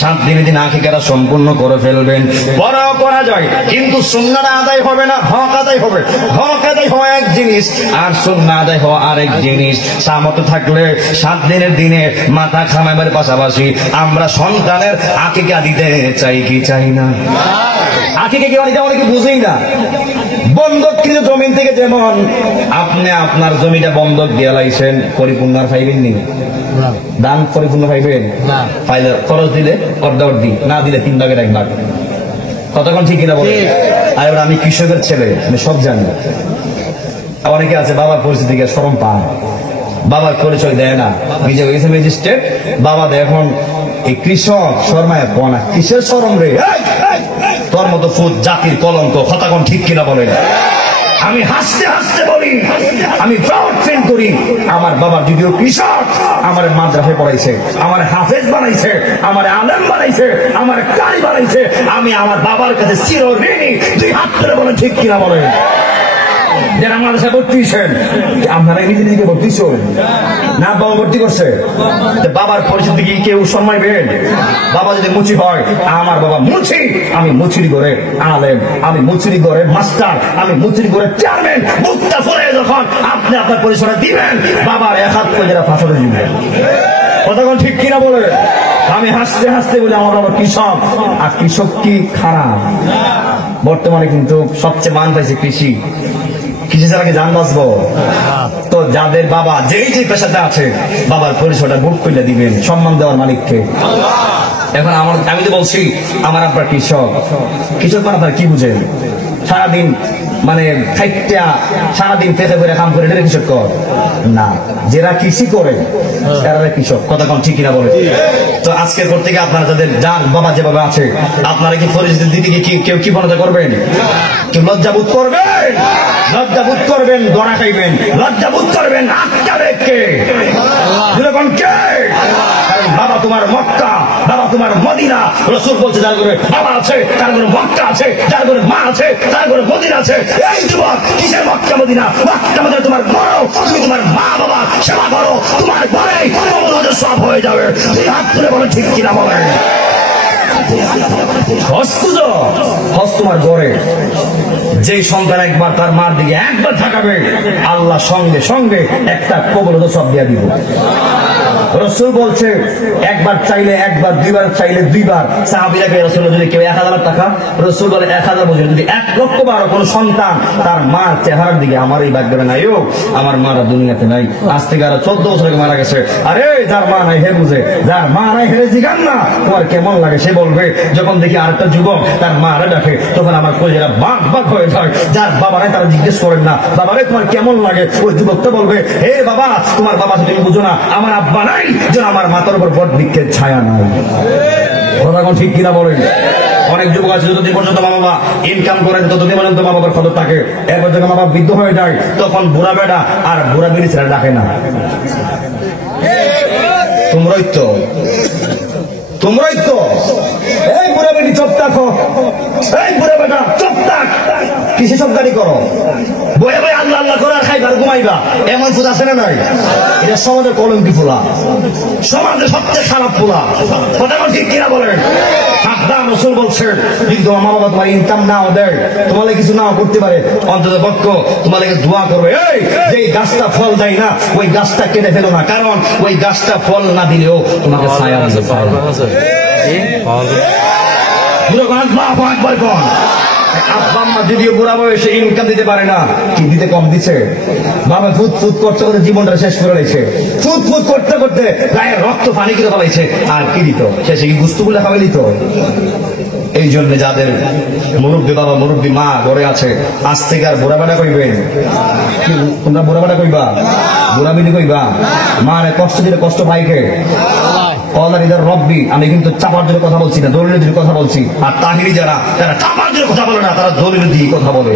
7 দিনের দিন আকিকাটা সম্পূর্ণ করে ফেলবেন। পরাও করা যায়, কিন্তু সুন্নাহটা আদায় হবে না, হক আদায় হবে। হক আদায় হওয়া এক জিনিস আর সুন্নাহ আদায় হওয়া আরেক জিনিস। সামর্থ্য থাকলে 7 দিনের দিনে মাথা খামাইবার পাশাপাশি আমরা সন্তানের আকিকা দিতে চাই কি চাই না? আকিকা কি অনেকে অনেকে বুঝেই না। বন্ধককৃত জমিন থেকে যেমন আপনি আপনার জমিটা বন্ধক দিয়ে লাইছেন, পরিপূর্ণ আর পাইবেন নি? দান পরিপূর্ণ পাইবেন? পাইলে খরচ দিলে অর্ধি, না দিলে 3 ভাগের 1 ভাগ। কতক্ষণ ঠিক কিনা বলে? আর এবার আমি কৃষকের ছেলে, আমি সব জানি। অনেকে আছে বাবার পরিস্থিতিকে শরম পায়, বাবার পরিচয় দেয় না, নিজে হয়ে গেছে ম্যাজিস্ট্রেট, বাবা দেয় এখন এই কৃষক শর্মায় পনা, কিসের শরম রে? তোর মতো ফুট জাতির কলঙ্ক। কতক্ষণ ঠিক কিনা বলেন? আমি হাসতে হাসতে বলি, আমি প্রাউড ফিল করি, আমার বাবা যদিও কৃষক, আমার মাদ্রাসায় পড়াইছে, আমার হাফেজ বানাইছে, আমার আলেম বানাইছে, আমার কারি বানাইছে। আমি আমার বাবার কাছে চিরঋণী। 2 হাত ধরে বলেন ঠিক কিনা বলেন? যারা মাদ্রাসায় ভর্তি হয়েছেন, আপনারা নিজে নিজেকে ভর্তি না বাবা ভর্তি করছে? বাবার পরিচিতি কি কেউ সম্মাইবেন? বাবা যদি মুচি হয়, আমার বাবা মুচি, আমি মুচির ঘরে আলেম, আমি মুচির ঘরে মাস্টার, আমি মুচির ঘরে চেয়ারম্যান। মুক্তা ফলে যখন আপনি আপনার পরিচয় দিবেন, বাবার 1 হাত করে যারা ফাঁসলে দিবেন। কতক্ষণ ঠিক কিনা বলে? আমি হাসতে হাসতে বলি আমার বাবা কৃষক। আর কৃষক কি খারাপ? বর্তমানে কিন্তু সবচেয়ে মান পাইছে কৃষি। কৃষি ছাড়া কি জান বাঁচবো? তো যাদের বাবা যেই যে পেশাতে আছে, বাবার পরিচয়টা বুক করে দিবেন, সম্মান দেওয়ার মালিককে। এখন আমি তো বলছি আমার আব্বা কৃষক। কৃষক মানে আপনার কি বুঝেন? সারাদিন মানে খাইটা সারাদিন পেটে করে কাম করে, এটা কৃষক কর না। যারা কৃষি করে তারা কৃষক। কতক্ষণ ঠিক কিনা বলে? তো আজকের পর থেকে আপনারা যাদের যার বাবা যেভাবে আছে, আপনারা কি পরিস্থিতির দিকে কেউ কি মনে করবেন? কেউ লজ্জাবোধ করবেন? লজ্জাবোধ করবেন, দড়া খাইবেন, লজ্জাবোধ করবেন। আটকাবে কে? কে? বাবা তোমার মক্কা, বাবা তোমার মদিনা। রাসূল বলছে যার ঘরে বাবা আছে তার ঘরে মক্কা আছে, যার ঘরে মা আছে তার ঘরে মদিনা আছে। এই যুবক, কিসের মক্কা মদিনা? মক্কা মদিনা তোমার ঘর। তুমি তোমার মা বাবা সেবা করো, তোমার ঘরে তোমাদের সব হয়ে যাবে। তুই হাত তুলে বলো ঠিক কিনা বলেন? হজ তোমার ঘরে। যে সন্তান একবার তার মার দিকে একবার তাকাবে, আল্লাহ সঙ্গে সঙ্গে একটা কবর সব দিয়ে দিব। রাসূল বলছে একবার চাইলে একবার, 2বার চাইলে 2বার। সাহাবীরা রাসূল যদি কেউ 1000 টাকা, রাসূল বলে 1000 বছর যদি 1 লক্ষ বার কোন সন্তান তার মার চেহারার দিকে, আমার এই ভাগ্যে নাই, ও আমার মারা দুনিয়াতে নাই, আজ থেকে আরো 14 বছর আগে মারা গেছে। আরে যার মা নাই হে বুঝে, যার মা নাই হে জিগান না তোমার কেমন লাগে সে বলবে। যখন দেখি আরেকটা যুবক তার মারা ডাকে, তখন আমার কলিজাটা বাক বাক হয়ে যায়। যার বাবা নাই তারা জিজ্ঞেস করেন না বাবারে তোমার কেমন লাগে, ওই যুবকটা বলবে হে বাবা তোমার বাবা তুমি বুঝো না, আমার আব্বা নাই যেন আমার মাথার উপর বট বৃক্ষের ছায়া নাই। কথা ঠিক কিনা বলেন? অনেক যুবক আছে যতদিন পর্যন্ত মা বাবা ইনকাম করেন ততদিন পর্যন্ত মা বাবার খবর থাকে। এরপর যখন মা বাবা বৃদ্ধ হয়ে যায়, তখন বুড়া বেটা আর বুড়া বিড়ি ছেড়ে ডাকে না। তোমরাই তো এই বুড়া বেটি চোপ থাকো, এই বুড়া বেটা চোপ থাক। কিসে সবদারি করো? বয়ে বয়ে আল্লাহ আল্লাহ করে আর খাইবার ঘুমাইবা, এমন ফুল আছে না নাই? এটা সমাজের কলঙ্কি ফুলা, সমাজের সবচেয়ে খারাপ ফুলা। কথা ঠিক কিনা বলেন? রাসূল বলছেন যদি তোমার মা বাবা তোমার ইনকাম নাও দেয়, তোমাকে কিছু নাও করতে পারে, অন্তত পক্ষ তোমাকে দোয়া করবে, এই যে গাছটা ফল দেয় না ওই গাছটা কেটে ফেলো না, কারণ ওই গাছটা ফল না দিলেও তোমাকে ছায়া দিতে পারে। আব্বা আম্মা যদিও বুড়া বয়সে ইনকাম দিতে পারে না, কি দিতে কম দিচ্ছে? বাবা ফুট ফুট করতে করতে জীবনটা শেষ করে রয়েছে, ফুট ফুট করতে করতে গায়ের রক্ত পানি করে ফেলাইছে, আর কি দিত? শেষে কি গুস্তুগুলো খাবে দিত? এই জন্য যাদের মুরব্বী বাবা মুরব্বী মা ঘরে আছে, আজ থেকে আর বুড়া বেটা কইবেন, তোমরা বুড়া বেটা কইবা, বুড়া বিনি কইবা, মার কষ্ট দিলে কষ্ট পাইকে রব্বি। আমি কিন্তু চাপার জন্য কথা বলছি না, দলিলের জন্য কথা বলছি। আর তাহিরি যারা তারা চাপার জন্য কথা বলে না, তারা দলিল দিয়ে কথা বলে।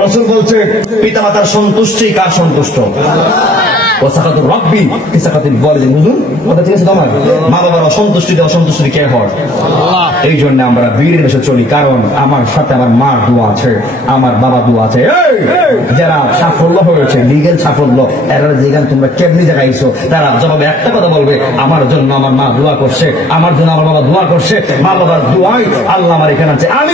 রাসূল বলছে পিতা মাতার সন্তুষ্টি কার সন্তুষ্ট? মা বাবার অসন্তুষ্টিতে অসন্তুষ্টি কে হয়? এই জন্য আমরা বীরের বেশে চলি, কারণ আমার সাথে আমার মার দোয়া আছে, আমার বাবা দোয়া আছে। যারা সাফল্য হয়েছে, লিগেল সাফল্য, এরা যেখান তোমরা কেমনি জায়গাইছো, তারা জবাবে একটা কথা বলবে, আমার জন্য আমার মা দোয়া করছে, আমার জন্য আমার বাবা দোয়া করছে, মা বাবার দোয়াই আল্লাহ আমার এখানে আছে। আমি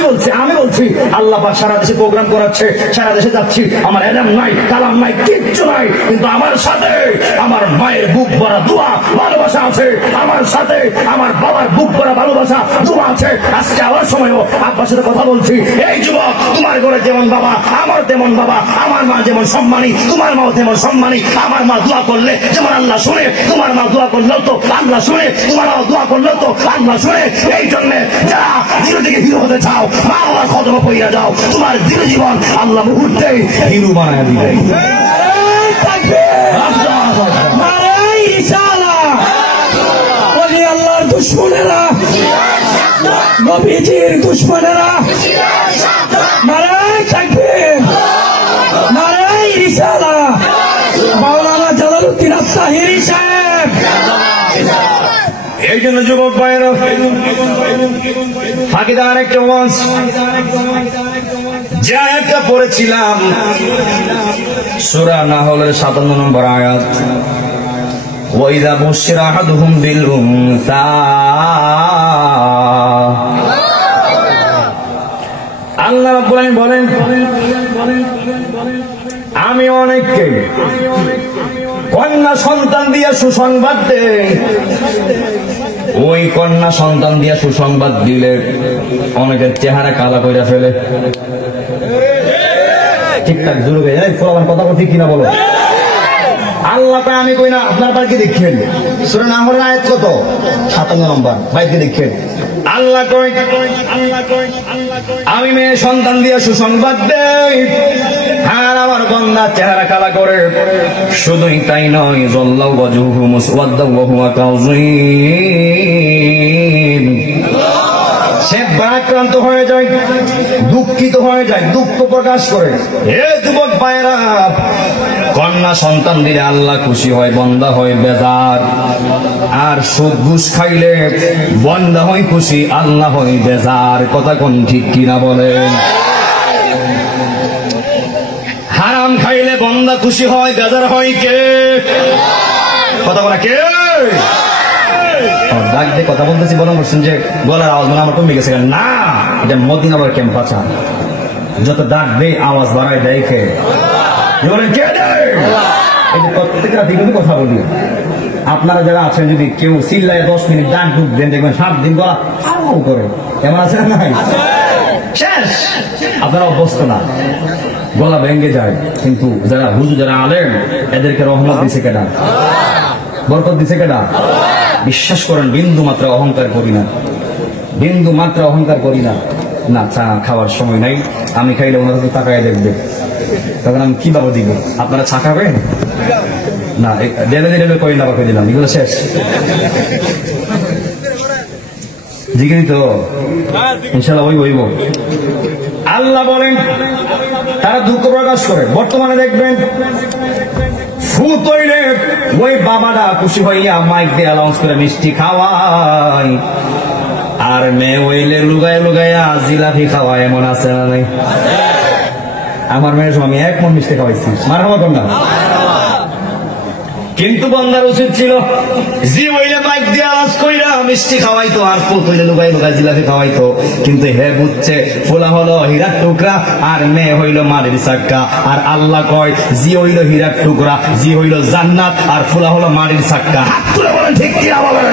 বলছি আল্লাহ পাক সারা দেশে প্রোগ্রাম করাচ্ছে, সারা দেশে যাচ্ছি, আমার এলাম নাই, কালাম নাই, কিচ্ছু নাই, কিন্তু আমার সাথে আমার মায়ের বুক ভরা দোয়া ভালোবাসা আছে, আমার সাথে আমার বাবার বুক ভরা ভালোবাসা দোয়া আছে। আজকে আবার সময়ও আব্বার সাথে কথা বলছি, এই যুবক, তোমার ঘরে যেমন বাবা আমার তেমন বাবা, আমার মা যেমন সম্মানী তোমার মাও তেমন সম্মানী। আমার মা দোয়া করলে যেমন আল্লাহ শুনে, তোমার মা দোয়া করলেও তো আল্লাহ শুনে, তোমার মা দোয়া করলেও তো আল্লাহ শুনে। এই জন্য যারা জিরো থেকে হিরো হতে চাও, মা বাবার কদমে পইরা যাও, তোমার জিরো জীবন আল্লাহ মুহূর্তেই হিরো বানায় দিবে। আল্লাহর দুশ্মনেরা, নবীজির দুশ্মনেরা, নারায়ে তাকবীর, নারায়ে রিসালাত। মাওলানা জালালউদ্দিন আত্তাহিরি সাহেব। এই জন্য যুবক ভাইয়েরা, ফাঁকিদার একটা ওয়াজ যে আয়াতটা পড়েছিলাম সূরা নাহলের 57 নম্বর আয়াত, وَإِذَا بُشِّرَ أَحَدُهُمْ بِالْأُنثَى আল্লাহ রাব্বুল আলামিন বলেন, আমি অনেককে কন্যা সন্তান দিয়া সুসংবাদ দেই। ওই কন্যা সন্তান দিয়া সুসংবাদ দিলে অনেকের চেহারা কালা কইরা ফেলে। ঠিকঠাক জুড়বে কথা ঠিক কিনা বলো? আল্লাহ পায় আমি কই না, আপনার বাড়িকে দেখেন সূরা নাহলের আয়াত কত? 57 নম্বর। বাইকে দেখেন আল্লাহ কই, আমি মেয়ে সন্তান দিয়ে সুসংবাদ দেই, আর আমার কন্যা চেহারা কালা করে। শুধুই তাই নয়, যাল্লাহু ওয়াজহুহু মুসওয়াদ্দান ওয়া হুয়া কাযীম, সে ভারাক্রান্ত হয়ে যায়, দুঃখিত হয়ে যায়, দুঃখ প্রকাশ করে। হে যুবক ভাইরা, কন্যা সন্তান দিলে আল্লাহ খুশি হয়, বন্দা হয় বেজার। আর সুদ ঘুষ খাইলে বন্দা হয় খুশি, আল্লাহ হয় বেজার। কথা কোন ঠিক কিনা বলেন? হারাম খাইলে বন্দা খুশি হয়, বেজার হয় কে? কথা বলা কে? ডাক দিয়ে কথা বলতেছি, বলা বলছেন যে গলার আওয়াজ মানে আমার কমে গেছে। না, এটা মদিনার ক্যাম্পাসা, যত ডাক দেয় আওয়াজ বাড়ায় দেয় কে? প্রত্যেকটা দিন কথা বলি, আপনারা যারা আছেন যদি কেউ চিল্লায় 10 মিনিট ডাক ডুব দেন, দেখবেন 7 দিন গলা আও করে, এমন আছে না? নাই, শেষ। আপনারা অভ্যস্ত না, গলা ভেঙে যায়। কিন্তু যারা হুজুর, যারা আলেম, এদেরকে রহমত দিছে কেডা? বরকত দিছে কেডা? বিশ্বাস করেন, বিন্দু মাত্র অহংকার করি না, বিন্দু মাত্র অহংকার করি না। না, চা খাওয়ার সময় নাই, আমি খাইলে ওনারা তো তাকায় দেখবে, তখন আমি কিভাবে দিব? আপনারা চা খাবেন না? দেড়ে দেড়ে করি না, বাকি দিলাম, এগুলো শেষ। জিজ্ঞেস তো ইনশাল্লাহ ওই বইব। আল্লাহ বলেন তারা দুঃখ প্রকাশ করে। বর্তমানে দেখবেন ফুল তৈলে ওই বাবারা খুশি হইয়া মাইক দিয়ে অ্যালাউন্স করে মিষ্টি খাওয়ায়, আর মেয়ে হইলে লুগায় লুগাইয়া জিলাপি খাওয়ায়। এমন আছে না? নাই? আমার মেয়ের সময় আমি 1 মণ মিষ্টি খাওয়াইছি, মারহাবা কন্যা। কিন্তু বন্দার উচিত ছিল জি হইলে মাইক দিয়ে আওয়াজ কইরা মিষ্টি খাওয়াইতো, আর ফুল তৈলে লুগাই লুগাই জিলাপি খাওয়াইতো। কিন্তু হে বুঝছে ফুলা হলো হীরার টুকরা, আর মেয়ে হইল মাটির চাক্কা। আর আল্লাহ কয় জি হইল হীরার টুকরা, জি হইল জান্নাত, আর ফুলা হলো মাটির চাক্কা। হাত তুলে বলেন ঠিক কিনা বলেন?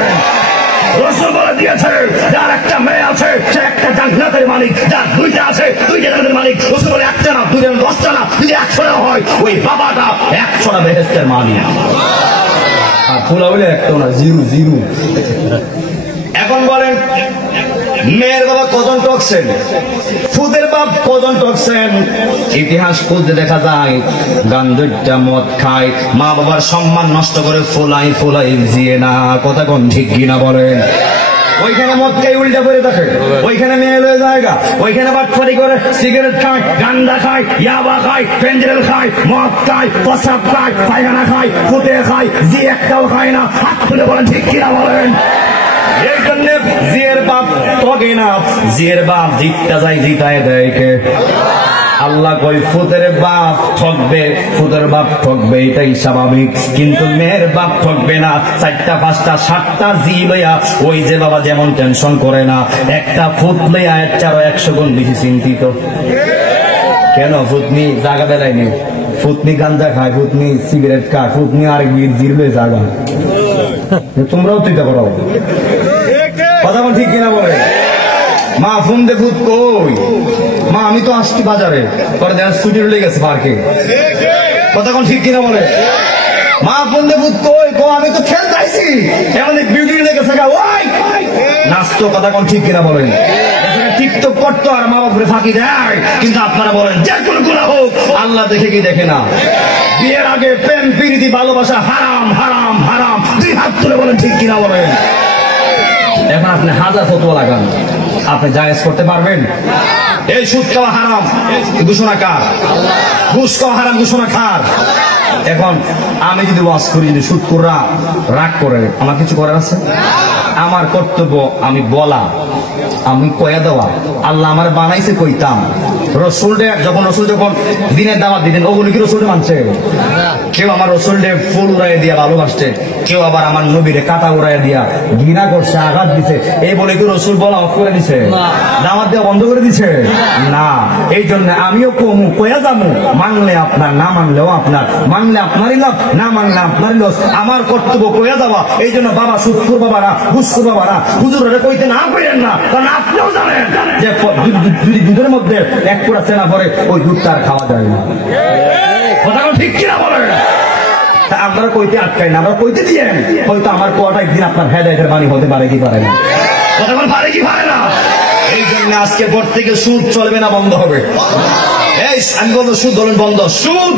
রাসূল বলে দিয়েছে, যার একটা মেয়ে আছে সে একটা জান্নাতের মালিক, যার 2টা আছে 2 জান্নাতের মালিক। রাসূল বলে একটা না, 2টা না, 10টা না, যদি 100টা হয়, ওই বাবাটা 100টা বেহেশতের মালিক। আর ফুলা হইলে একটা না, জিরো জিরো। এখন বলেন মেয়ের বাবা কজন টকছেন, ফুদের বাপ কজন টকছেন? ইতিহাস খুঁজতে দেখা যায় গান্ধীটা মদ খায়, মা বাবার সম্মান নষ্ট করে ফোলাই ফোলাই জিয়ে না। কথা কোন ঠিক কিনা বলেন? ওইখানে মদ খাই উল্টা করে থাকে, ওইখানে মেয়ে লয়ে জায়গা, ওইখানে বাটফারি করে, সিগারেট খায়, গান্দা খায়, ইয়াবা খায়, ফেন্ডেল খায়, মদ খায়, প্রসাব খায়, পায়খানা খায়, ফুটে খায়, জি একটাও খায় না। হাত তুলে বলেন ঠিক কিনা বলেন? এই জন্য জিয়ের বাপ ঠকে না, জিয়ের বাপ জিতটা যায় জিতায় দেয় কে? আল্লাহ কই ফুতের বাপ ঠকবে, ফুতের বাপ ঠকবে, এটাই স্বাভাবিক, কিন্তু মেয়ের বাপ ঠকবে না। 4টা 5টা 7টা জি লইয়া ওই যে বাবা যেমন টেনশন করে না, একটা ফুট লইয়া এর 100 গুণ বেশি চিন্তিত। কেন? ফুতনি জাগা বেলায় নেই, ফুতনি গাঞ্জা খায়, ফুতনি সিগারেট খায়, ফুতনি আরেক বীর জিরবে জাগা। তোমরাও চিন্তা করো, কথা বল ঠিক কিনা বলে? মা ফোন দে, ভূত কই? মা আমি তো আসছি বাজারে, পরে দেন ছুটি লেগে গেছে পার্কে। কথা কোন ঠিক কিনা বলে? মা ফোন দে, ভূত কই? কো আমি তো খেলতে আইছি, এমন বিউটি লেগে থাকা ওই নাচতো। কথা কোন ঠিক কিনা বলেন? টিকটক করতো আর মা বাপরে ফাঁকি দেয়, কিন্তু আপনারা বলেন যে কোনো গুনাহ হোক আল্লাহ দেখে কি দেখে না? বিয়ের আগে প্রেম প্রীতি ভালোবাসা হারাম হারাম হারাম, 2 হাত তুলে বলেন ঠিক কিনা বলেন? এখন আপনি হাজার ফতোয়া লাগান, আপনি জায়েজ করতে পারবেন? এই সুদ খাওয়া হারাম, ঘোষণা কার? ঘুষ খাওয়া হারাম, ঘোষণা কার? এখন আমি যদি ওয়াজ করি, যদি সুদখোররা রাগ করে, আমার কিছু করার আছে? আমার কর্তব্য আমি বলা, আমি কয়া দেওয়া। আল্লাহ আমার বানাইছে কইতাম। রসুলডে যখন দিনের দাওয়াত দিতেন, ওগুলো কি রসুলডে মানছে? কেউ আমার রসুলডে ফুল উড়াই দিয়া ভালোবাসছে, কেউ আবার আমার নবীরে কাটা উড়াই দিয়া ঘৃণা করছে, আঘাত দিছে। এই বলে কি রসুল বলা অফ করে দিছে? দাওয়াত দেওয়া বন্ধ করে দিছে? না। এই জন্য আমিও কমু, কয়া যাবো। মানলে আপনার, না মানলেও আপনার। মানলে আপনারই লাভ, না মানলে আপনারই লস। আমার কর্তব্য কয়া যাওয়া। এই জন্য বাবা সুদখোর বাবারা, ঘুষখোর বাবারা হুজুরে কইতে না কইেন না, কারণ আপনিও জানেন যে যদি দুধের মধ্যে এক পোড়া চেনা পরে ওই দুধটা আর খাওয়া যায় না। কথা ঠিক কিনা বলেন? আপনারা কইতে আটকাই না, আমরা কইতে দিয়ে হয়তো আমার কোয়াটা একদিন আপনার হেদায়েতের বাণী হতে পারে কি পারে না? কথা বল পারে কি পারে না? এই জন্য আজকে পর থেকে সুদ চলবে না, বন্ধ হবে। এই আমি বলবো সুদ বলেন বন্ধ, সুদ।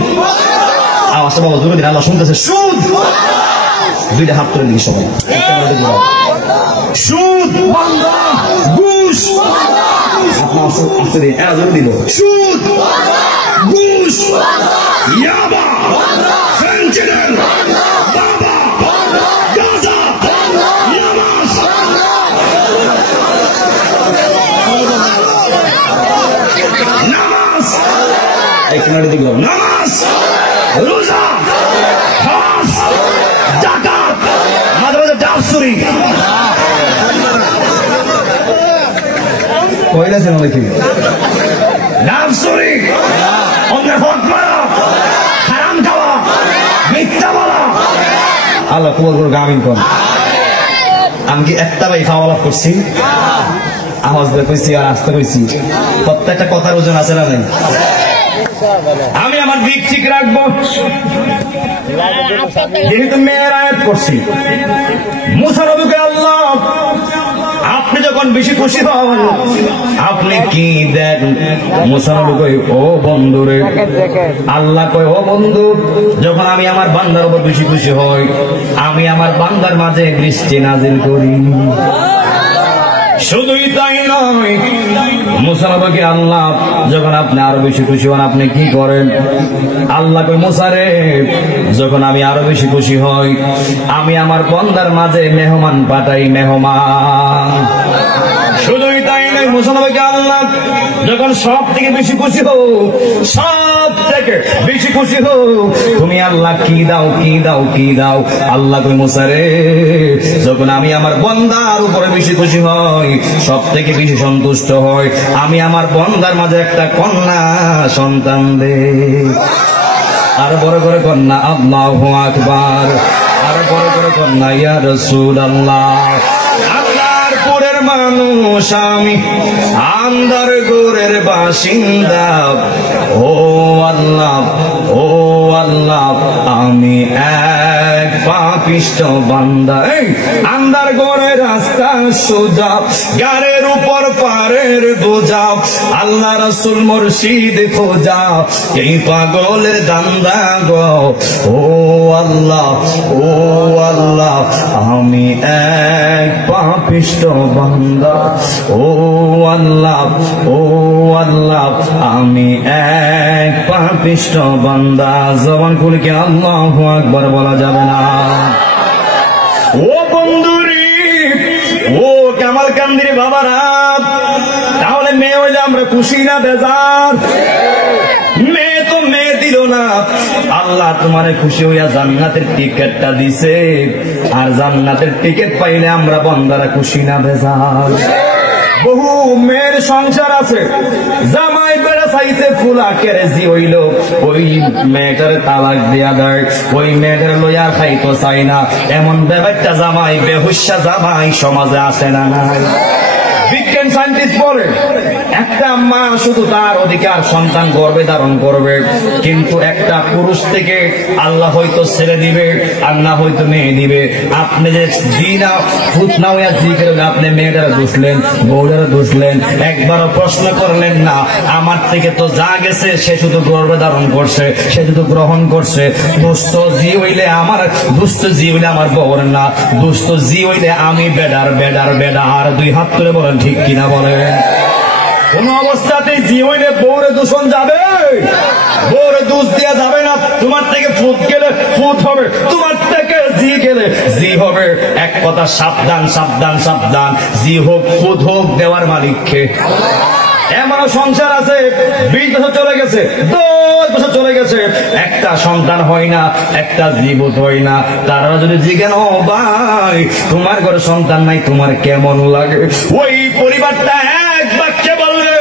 আওয়াজটা বাবা জোরে দিন, আল্লাহ শুনতেছে। সুদ। 2টা হাত তুলে দিন সবাই। সুদ বন্ধ, ঘুষ আসতে দিন, এরা জোরে দিল। সুদ, ঘুষ, ইয়াবা, ফেন্সিডিল, বাবা, গাঁজা, নামাজ। নামাজ, এখানে দিল। নামাজ, রোজা, হজ, যাকাত, মাঝে মাঝে ডাবসুরি। কইলাছে মনে কি? ডাবসুরি, অন্যের হক মারা, হারাম খাওয়া, মিথ্যা বলা। আল্লাহ কবুল করুক, আমিন কোন। আমি কি একটা ভাই খাওয়া লাভ করছি? আওয়াজ দিয়ে কইছি আর আসতে কইছি, প্রত্যেকটা কথার ওজন আছে না নাই? আমি আমার দিক ঠিক রাখবো। যেহেতু মেয়ের আয়াত করছি, মুসা নবীকে আল্লাহ আপনি যখন বেশি খুশি হন আপনি কি দেন? মুসা নবী কই, ও বন্ধু রে, আল্লাহ কয়, ও বন্ধু, যখন আমি আমার বান্দার উপর বেশি খুশি হই, আমি আমার বান্দার মাঝে বৃষ্টি নাজিল করি। শুধুই তাই নয়, মুসা নবীকে আল্লাহ যখন আপনি আরো বেশি খুশি হন আপনি কি করেন? আল্লাহ কই, মুসা রে, যখন আমি আরো বেশি খুশি হই আমি আমার বান্দার মাঝে মেহমান পাঠাই, মেহমান। শুধুই তাই নয়, মুসা নবীকে আল্লাহ যখন সব থেকে বেশি খুশি হও, সব থেকে বেশি খুশি হও, তুমি আল্লাহ কি দাও, কি দাও, কি দাও? আল্লাহ কই, মুসা রে, যখন আমি আমার বান্দার উপরে বেশি খুশি হই, সব থেকে বেশি সন্তুষ্ট হয়, আমি আমার বান্দার মাঝে একটা কন্যা সন্তান দে। আর বড় করে কন্যা আল্লাহু আকবার, আর বড় করে কন্যা ইয়া রাসূলুল্লাহ। আল্লাহর পুরের মানুষ আমি, আন্দার গোরের বাসিন্দা, ও আল্লাহ, ও আল্লাহ, আমি এক পাপিষ্ঠ বান্দা। এই আন্দার গোরের রাস্তা সোজা, গারের উপর পারের বোঝা, আল্লাহ রাসূল মুর্শিদ খোঁজা, এই পাগলের দান্দা গো। ও আল্লাহ, ও আল্লাহ, আমি এক পাপিষ্ঠ বান্দা। ও আল্লাহ, ও আল্লাহ, আমি এক পাপিষ্ঠ বান্দা। জবান খুলে কি আল্লাহু আকবার বলা যাবে না? ও বন্ধুরি, ও কামাল কান্দির বাবারা, তাহলে মেয়ে হইলে আমরা খুশি না বেজার? মেয়ে তো মেয়ে দিল না, আল্লাহ তোমারে খুশি হইয়া জান্নাতের টিকেটটা দিছে। আর জান্নাতের টিকেট পাইলে আমরা বান্দারা খুশি না বেজার? বহু মেয়ের সংসার আছে, জামাই বেড়া চাইছে ফুলা কেরেজি হইল, ওই মেয়েটার তালাক দিয়া দেয়, ওই মেয়েটার লইয়া খাইতো চাই না। এমন ব্যাপারটা জামাই, বেহুশা জামাই সমাজে আছে না নাই? বিজ্ঞান সায়েন্টিস্ট বলে একটা মা শুধু তার অধিকার সন্তান গর্ভে ধারণ করবে, কিন্তু একটা পুরুষ থেকে আল্লাহ হয়তো ছেড়ে দিবে আর না হয়তো মেয়ে দিবে। আপনি যে জিনা ফুতনা হইয়া জিকে আপনি মেয়েটারা দুষলেন, বউটারা দুষলেন, একবারও প্রশ্ন করলেন না আমার থেকে তো যা গেছে সে শুধু গর্ভে ধারণ করছে, সে শুধু গ্রহণ করছে। দুষ্ট জি হইলে আমার, দুষ্ট জি হইলে আমার বউর না, দুষ্ট জি হইলে আমি বেডার বেডার বেডার। দুই হাত তুলে বলেন ঠিক কিনা বলেন? কোন অবস্থাতেই জি হইলে বউরে দূষণ যাবে, বউরে দোষ দেওয়া যাবে না। তোমার থেকে ফুট গেলে ফুট হবে, তোমার থেকে জি গেলে জি হবে। এক কথা সাবধান সাবধান সাবধান, জি হোক ফুট হোক দেওয়ার মালিককে। এমন সংসার আছে 20 বছর চলে গেছে, 10 বছর চলে গেছে, একটা সন্তান হয় না, একটা জীবত হয় না। তারা যদি জিজ্ঞেন ও ভাই তোমার ঘরে সন্তান নাই তোমার কেমন লাগে, ওই পরিবারটা এক বাক্যে বললে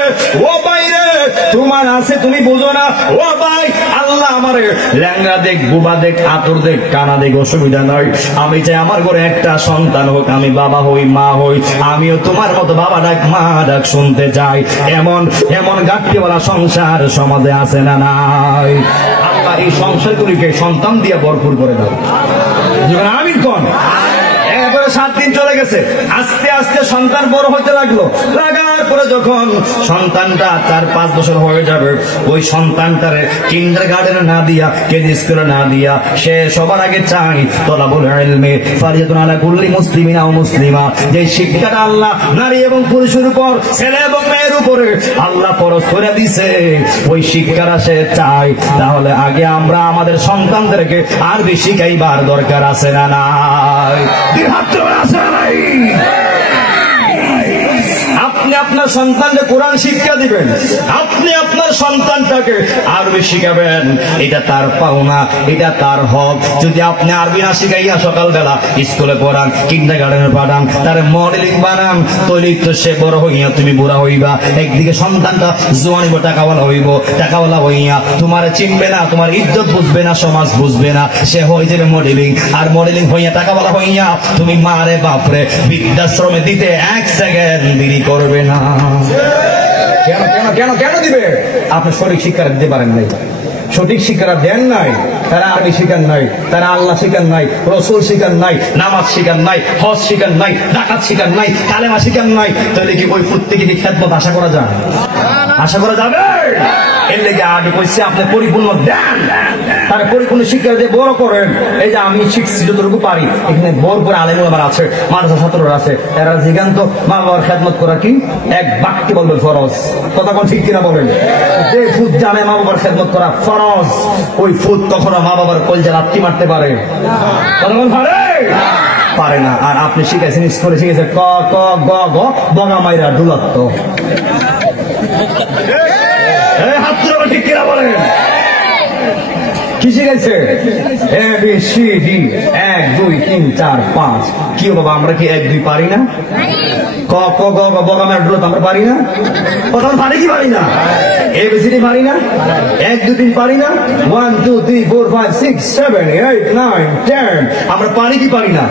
ও ভাই রে তোমার আছে তুমি বুঝো না। ও ভাই আল্লাহ আমারে ল্যাংড়া দেখ, বুবা দেখ, আতর দেখ, কানা দেখ, অসুবিধা নয়। আমি চাই আমার ঘরে একটা সন্তান হোক, আমি বাবা হই মা হই, আমিও তোমার মতো বাবা ডাক মা ডাক শুনতে চাই। এমন এমন গাঁটটিওয়ালা সংসার সমাজে আছে না নাই? আল্লাহ এই সংসারগুলিকে সন্তান দিয়ে ভরপুর করে দাও। আমি কোন এরপরে 7 দিন চলে গেছে, আস্তে আস্তে সন্তান বড় হইতে লাগলো। লাগার পরে যখন সন্তানটা 4-5 বছর হয়ে যাবে, ওই সন্তানটারে কিন্ডার গার্ডেনে না দিয়া, কেজি স্কুলে না দিয়া, সে সবার আগে চাই তলাবুল ইলমি ফারিয়াতুন আলা কুল্লি মুসলিমিনা ও মুসলিমা। যে শিক্ষাটা আল্লাহ নারী এবং পুরুষের উপর, ছেলে এবং মেয়ের উপরে আল্লাহ ফরজ করে দিছে, ওই শিক্ষাটা সে চাই। তাহলে আগে আমরা আমাদের সন্তানদেরকে আরবি শিখাইবার দরকার আছে না নাই? আপনি আপনার সন্তানকে কোরআন শিক্ষা দিবেন, আপনি আপনার সন্তানটাকে আরবি শিখাবেন, এটা তার পাওনা, এটা তার হক। যদি আপনি আরবি না শিখাইয়া সকালবেলা স্কুলে পড়ান, কিন্ডারগার্টেনে পাঠান, তার মডেলিং বানান, তৈরি তো সে বড় হইয়া তুমি বুড়া হইবা। একদিকে সন্তানটা জোয়ান হইব, টাকাওয়ালা হইব, টাকাওয়ালা হইয়া তোমার চিনবে না, তোমার ইজ্জত বুঝবে না, সমাজ বুঝবে না, সে হয়ে যাবে মডেলিং। আর মডেলিং হইয়া টাকাওয়ালা হইয়া তুমি মারে বাপরে বৃদ্ধাশ্রমে দিতে 1 সেকেন্ড দেরি করবে না। কেন কেন কেন কেন দিবে? আপনি সঠিক শিক্ষা দিতে পারেন নাই, সঠিক শিক্ষা দেন নাই। তারা আরবি শিখান নাই, তারা আল্লাহ শিখান নাই, রসুল শিখান নাই, নামাজ শিখান নাই, হজ শিখান নাই, যাকাত শিখান নাই, কালেমা শিখান নাই। তাহলে কি ওই প্রত্যেকে কি খেদমত আশা করা যায়? আশা করা যাবে? এর লেগে আগে কইছে আপনি পরিপূর্ণ দেন, তার পরিপূর্ণ শিক্ষা দিয়ে বড় করেন। এই যে আমি শিখছি যতটুকু পারি, এখানে বড় করে আলেম ওলামা আছে, মাদ্রাসা ছাত্ররা আছে, এরা জিজ্ঞান্ত মা বাবার খেদমত করা কি এক বাক্যে বলবে ফরজ। কথা কোন ঠিক কিনা বলেন? যে ফুট জানে মা বাবার খেদমত করা ফরজ, ওই ফুট কখনো মা বাবার কলজা লাত্তি মারতে পারে? কথা বল পারে না। আর আপনি শিখেছেন, স্কুলে শিখেছেন ক ক গ গ, বগা মাইরা ডুলাত্ত। হাত তুলে ঠিক কিনা বলেন? কি শিখেছে? A B C D 1 2 3 4 5। কি বাবা আমরা কি 1 2 পারি না? ক ক গ গ বগা মাইরা ডুলাত্ত আমরা পারি না? প্রথম পারি কি পারি না? এবিসিডি পারি না? 1 2 3 পারি না? 1 2 3 4 5 6 7 8 9 10 আমরা পারি কি পারি না?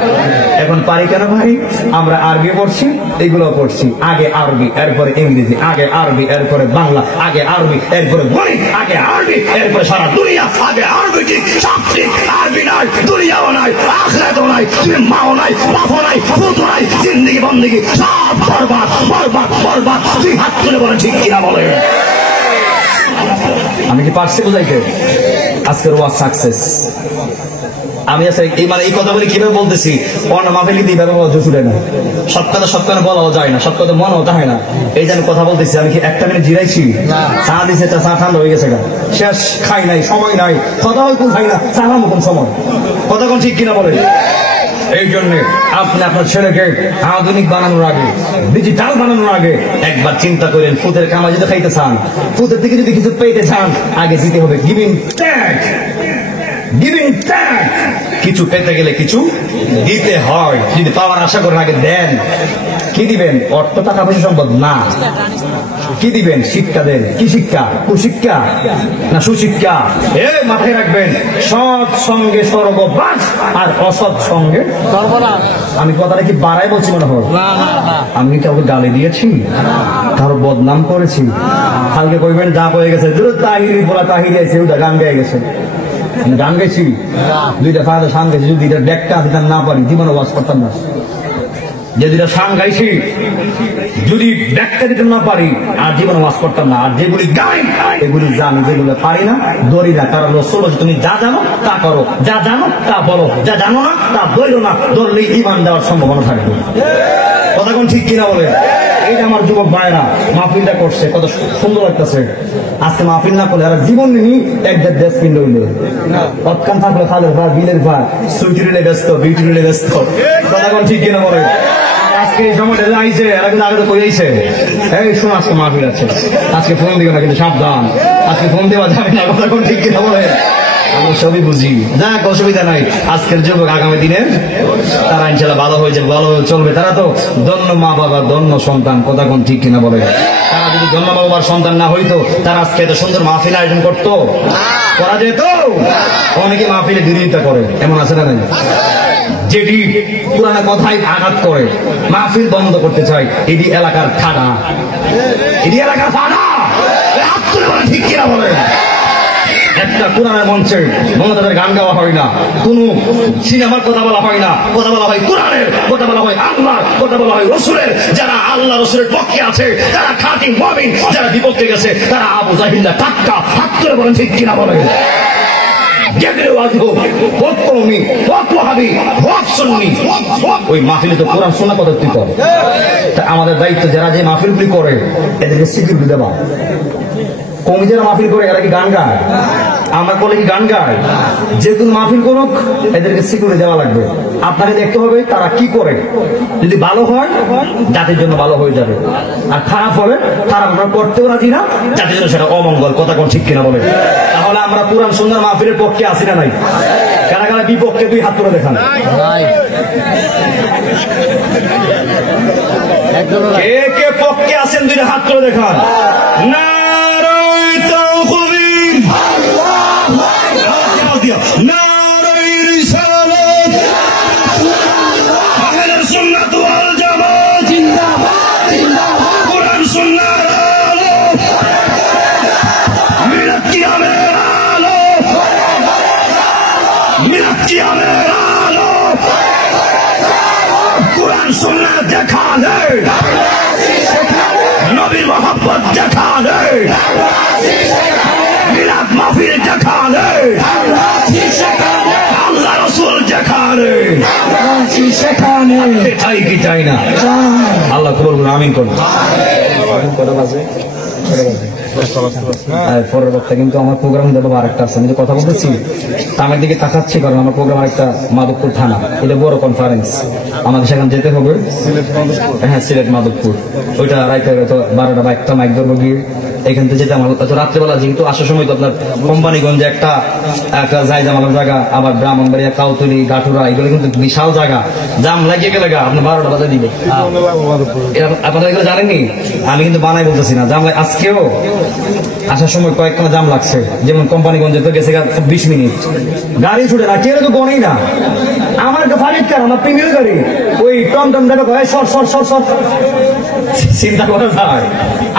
এখন পারি কেন ভাই? আমরা আরবি পড়ছি, এগুলো পড়ছি। আগে আরবি এরপরে ইংরেজি, আগে আরবি এরপরে বাংলা, আগে আরবি এরপরে গণিত, আগে আরবি এরপরে সারা দুনিয়া, আগে আরবি সর্বদিক সব ঠিক, আর বিনাশ দুনিয়াও নাই, আখিরাতও নাই, তুই মাও নাই, বাপও নাই, পুতো নাই, জিন্দেগি বন্দেগি সব বরবাদ বরবাদ বরবাদ। তুই হাত তুলে বলে ঠিক কিনা বলে। আমি কি পারছি বুঝাইতে? আজকের ওয়াজ সাকসেস। আমি আসলে এই কথা বলে কিভাবে বলতেছি, অন্য মাহফিলে কিন্তু এইভাবে বলা জুড়ে না। সব কথা বলাও যায় না, সব কথা মনে হতে হয় না। এই যে আমি কথা বলতেছি, আমি কি একটা মিনিট জিরাইছি? চা দিছে, চা ঠান্ডা হয়ে গেছে, শেষ, খাই নাই, সময় নাই, কথা হয় কোন খাই না, চা নামো কোন সময়, কথা কোন ঠিক কিনা বলে। এই জন্য আপনি আপনার ছেলেকে আধুনিক বানানোর আগে, ডিজিটাল বানানোর আগে একবার চিন্তা করেন। ফুতের কামা যদি খাইতে চান, ফুতের থেকে যদি কিছু পেতে চান, আগে দিতে হবে গিভিং ট্যাগ। গিভিং ট্যাগ, কিছু পেতে গেলে কিছু দিতে হয়। যদি পাওয়ার আশা করেন, আগে দেন। কি দিবেন? অর্থ, টাকা পয়সা, সম্পদ না। কি দিবেন? শিক্ষা দেন। কি শিক্ষা? কুশিক্ষা না সুশিক্ষা? মাথায় রাখবেন, সৎ সঙ্গে স্বর্গবাস, আর অসৎ সঙ্গে সর্বনাশ। আমি কথাটা কি বাড়াই বলছি মনে হয়? আমি কাউকে গালি দিয়েছি, কারো বদনাম করেছি? কালকে কইবেন যা হয়ে গেছে, তাহিরি বলা তাহিরি আছে, ওটা গান গায়ে গেছে। আমি গান গাইছি, দুইটা ফায়দা সান গাইছি, যদি দুইটা ডেকটা দিতাম না পারি, জীবনে ওয়াজ করতাম না। যে দুইটা সান গাইছি, যদি ব্যাখ্যা দিতে না পারি, আর জীবনে ওয়াজ করতাম না। আর যেগুলি গাই, এগুলি জানি, যেগুলো পারি না ধরি না। কারণ রসুল বলেছে, তুমি যা জানো তা করো, যা জানো তা বলো, যা জানো না তা ধরো না। ধরলেই ঈমান দেওয়ার সম্ভাবনা থাকবে। কথা কোন ঠিক কিনা বলে? এইটা আমার যুবক ভাইরা মাহফিলটা করছে, কত সুন্দর লাগতেছে। আজকে মাহফিল না করলে, আর জীবন নিয়ে একদের দেশ কিনলে হইলে অৎকান থাকলে খালের ভাই, বিলের ভাই, সুইটি রিলে ব্যস্ত, বিউটি রিলে ব্যস্ত। কথা কোন ঠিক কিনা বলে? আজকে এই সময়টা আইছে, এরা কিন্তু আগে তো কই আইছে, এই শোন আজকে মাহফিল আছে, আজকে ফোন দিবে না কিন্তু সাবধান, আজকে ফোন দেওয়া যাবে না। কথা কোন ঠিক কিনা বলে? আমি সবই বুঝি, যাক অসুবিধা নাই। আজকের যুবক আগামী দিনে তারা ইনশাল্লাহ ভালো হয়ে যাবে, ভালো চলবে। তারা তো ধন্য মা বাবা, ধন্য সন্তান। কথা কোন ঠিক কিনা বলে? তারা যদি ধন্য মা বাবার সন্তান না হইতো, তারা আজকে এত সুন্দর মাহফিল আয়োজন করতো, করা যেত? অনেকে মাহফিলে বিরোধিতা করে, এমন আছে না? নাই, যেটি পুরানা কথায় আঘাত করে, মাহফিল বন্ধ করতে চায়। এটি এলাকার খানা, এটি এলাকার ফানা। ঠিক কিনা বলে? একটা কোরআনের মঞ্চে মমতাদের গান গাওয়া হয় না, কোন সিনেমার কথা বলা হয় না, কথা বলা হয় কোরআনের, কথা বলা হয় আল্লাহর, কথা বলা হয় রসুলের। যারা আল্লাহ রসুলের পক্ষে আছে তারা খাঁটি মুমিন, যারা বিপক্ষে গেছে তারা আবু জাহিল্লা টাটকা। হাত তুলে বলেন ঠিক কিনা বলে? ওই মাহফিলে তো কোরআন শোনা পদ্ধতি করে। আমাদের দায়িত্ব, যারা যে মাহফিলগুলি করে এদেরকে সিকিউরিটি দেওয়া। কমিটিরা মাহফিল করে, এরা কি গান গায়? আমরা করলে কি গান গায়? যে কোন মাহফিল করুক, এদেরকে সিকিউরিটি দেওয়া লাগবে। আপনাকে দেখতে হবে তারা কি করে। যদি ভালো হয়, জাতির জন্য ভালো হয়ে যাবে। আর খারাপ হলে খারাপ আমরা করতেও রাজি না, জাতির জন্য সেটা অমঙ্গল। কথা কোন ঠিক কিনা বলে? তাহলে আমরা পুরান সুন্দর মাহফিলের পক্ষে আসি না নাই? কারা কারা বিপক্ষে? দুই হাত তুলে দেখান। কে কে পক্ষে আছেন? দুইটা হাত তুলে দেখান। না कुरान सुन्ना देखा दे, नबी मोहब्बत देखा दे, मिलाद महफिल देखा दे, अल्लाह रसूल देखा दे। চাই কি চাই না? আল্লাহ কবুল করুন, আমিন করুন। পরের বক্তা কিন্তু আমার প্রোগ্রাম দেবো আরেকটা আছে। আমি যে কথা বলতেছি তামের দিকে তাকাচ্ছি, কারণ আমার প্রোগ্রাম আরেকটা মাধবপুর থানা, এটা বড় কনফারেন্স, আমাকে সেখানে যেতে হবে। হ্যাঁ, সিলেট মাধবপুর। ওইটা রাইতে হয়তো 12টা বা 1টা মাইক ধরবো গিয়ে এখান থেকে যেতে আমার তো রাত্রেবেলা, যেহেতু আসার সময় তো আপনার কোম্পানিগঞ্জে একটা জায়জামালার জায়গা, আবার ব্রাহ্মণবাড়িয়া, কাউতলি, গাঠুরা, এগুলো কিন্তু বিশাল জায়গা। জাম লাগিয়ে গেলে আপনি 12টা বাজে দিবে। আপনারা এগুলো জানেননি, আমি কিন্তু বানাই বলতেছি না। জাম আজকেও আসার সময় কয়েকখানা জাম লাগছে, যেমন কোম্পানিগঞ্জে তো গেছে 20 মিনিট, গাড়ি ছুটে না, কেউ তো গনেই না। আমার একটা ফারিদ কার, আমার পিঙ্গেল গাড়ি, ওই টমটম দেখো সর সর সর সর, চিন্তা করা যায়।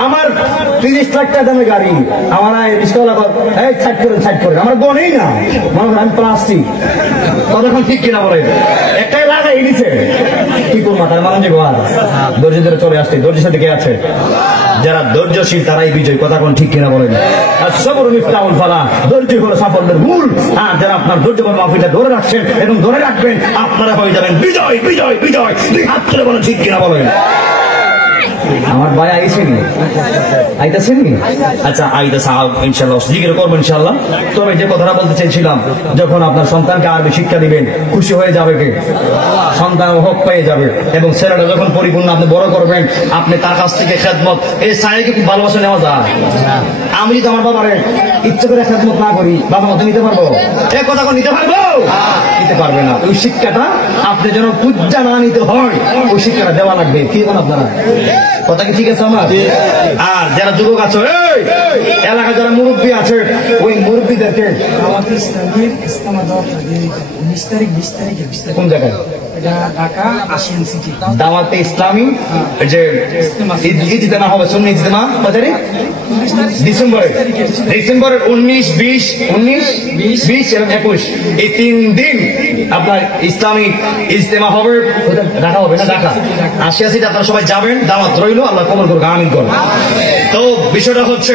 আমার 30 লাখ টাকা দামের গাড়ি, আমার রিক্সাওয়ালা এই ছাড় করে আমার বনেই না, মনে হয় আমি প্লাস্টিক। ততক্ষণ ঠিক কিনা বলেন? একটাই লাগাই দিছে, কি করবো তার মানে যে ঘর ধৈর্য ধরে চলে আসছে। ধৈর্যের সাথে কে আছে? যারা ধৈর্যশীল তারাই বিজয়। কথা কোন ঠিক কিনা বলেন? আর সবর মিফতাহুল ফালাহ, ধৈর্য হলো সাফল্যের মূল। আর যারা আপনার ধৈর্যবান মাহফিলটা ধরে রাখছেন এবং ধরে রাখবেন, আপনারা হয়ে যাবেন বিজয় বিজয় বিজয়। দুই হাত তুলে বলেন ঠিক কিনা বলেন? আমার ভাই আইছেনি, আইতাছেনি? আচ্ছা আইতাছে, ইনশাল্লাহ জিজ্ঞেস করবো ইনশাল্লাহ। তবে যে কথাটা বলতে চাইছিলাম, যখন আপনার সন্তানকে আরবি শিক্ষা দিবেন, খুশি হয়ে যাবে কে? সন্তান হক পেয়ে যাবে। এবং ছেলেটা যখন পরিপূর্ণ আপনি বড় করবেন, আপনি তার কাছ থেকে খেদমত, এই সাইকে কি ভালোবাসা নেওয়া যায়? আমি যদি আমার বাবারে ইচ্ছে করে খেদমত না করি, বাবা মতো নিতে পারবো? এ কথা নিতে পারবো? নিতে পারবে না। ওই শিক্ষাটা আপনি যেন পূজা না নিতে হয়, ওই শিক্ষাটা দেওয়া লাগবে। কি বলেন আপনারা? কথা কি ঠিক আছে আমার? আর যারা যুবক আছে, এলাকায় যারা মুরব্বী আছে, ওই মুরব্বীদেরকে দাওয়াতে ইসলামীর ইস্তেমা দেওয়া হবে 19 তারিখ 20 তারিখে। কোন জায়গায়? এটা ঢাকা আসিয়ান সিটি। দাওয়াতে ইসলামী যে ইজতেমা হবে, সুন্নি ইজতেমা কত তারিখ? ডিসেম্বরের 19, 20 এবং 21, এই 3 দিন আপনার ইসলামিক ইজতেমা হবে। ঢাকা হবে না? ঢাকা আসিয়া সিটি। আপনারা সবাই যাবেন, দাওয়াত রইল। আল্লাহ কবুল করুন, আমিন করুন। তো বিষয়টা হচ্ছে,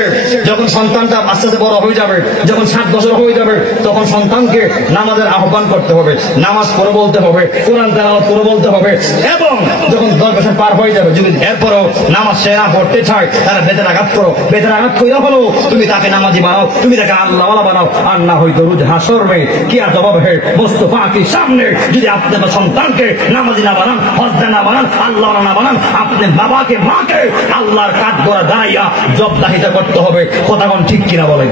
যখন সন্তানটা আস্তে আস্তে বড় হয়ে যাবে, যখন 7 বছর হয়ে যাবে, তখন সন্তানকে নামাজের আহ্বান করতে হবে, নামাজ পড়ে বলতে হবে, কোরআন তেলাওয়াত করে বলতে হবে। এবং যখন 10 বছর পার হয়ে যাবে, যদি এরপরও নামাজ সে না পড়তে চায়, তারা বেতের আঘাত করো। বেতের আঘাত কইরা হলো তুমি তাকে নামাজি বানাও, তুমি তাকে আল্লাহওয়ালা বানাও। আর না হয়তো রোজ হাসর মে কি আর জবাব হে মোস্তফা কি সামনে। যদি আপনি আপনার সন্তানকে নামাজি না বানান, হজদা না বানান, আল্লাহওয়ালা না বানান, আপনি বাবাকে মাকে আল্লাহর কাঠ গড়া দাঁড়াইয়া জবদাহিতা করতে হবে। কথা কোন ঠিক কিনা বলেন?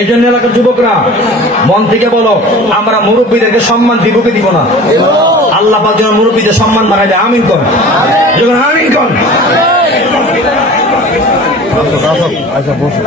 এই জন্য এলাকার যুবকরা মন থেকে বলো, আমরা মুরব্বীদেরকে সম্মান দিব কি দিব না? আল্লাহ পাক যেন মুরব্বীদের সম্মান বাড়াইবে। আমিন কর, যখন আমিন কর। আচ্ছা বসো।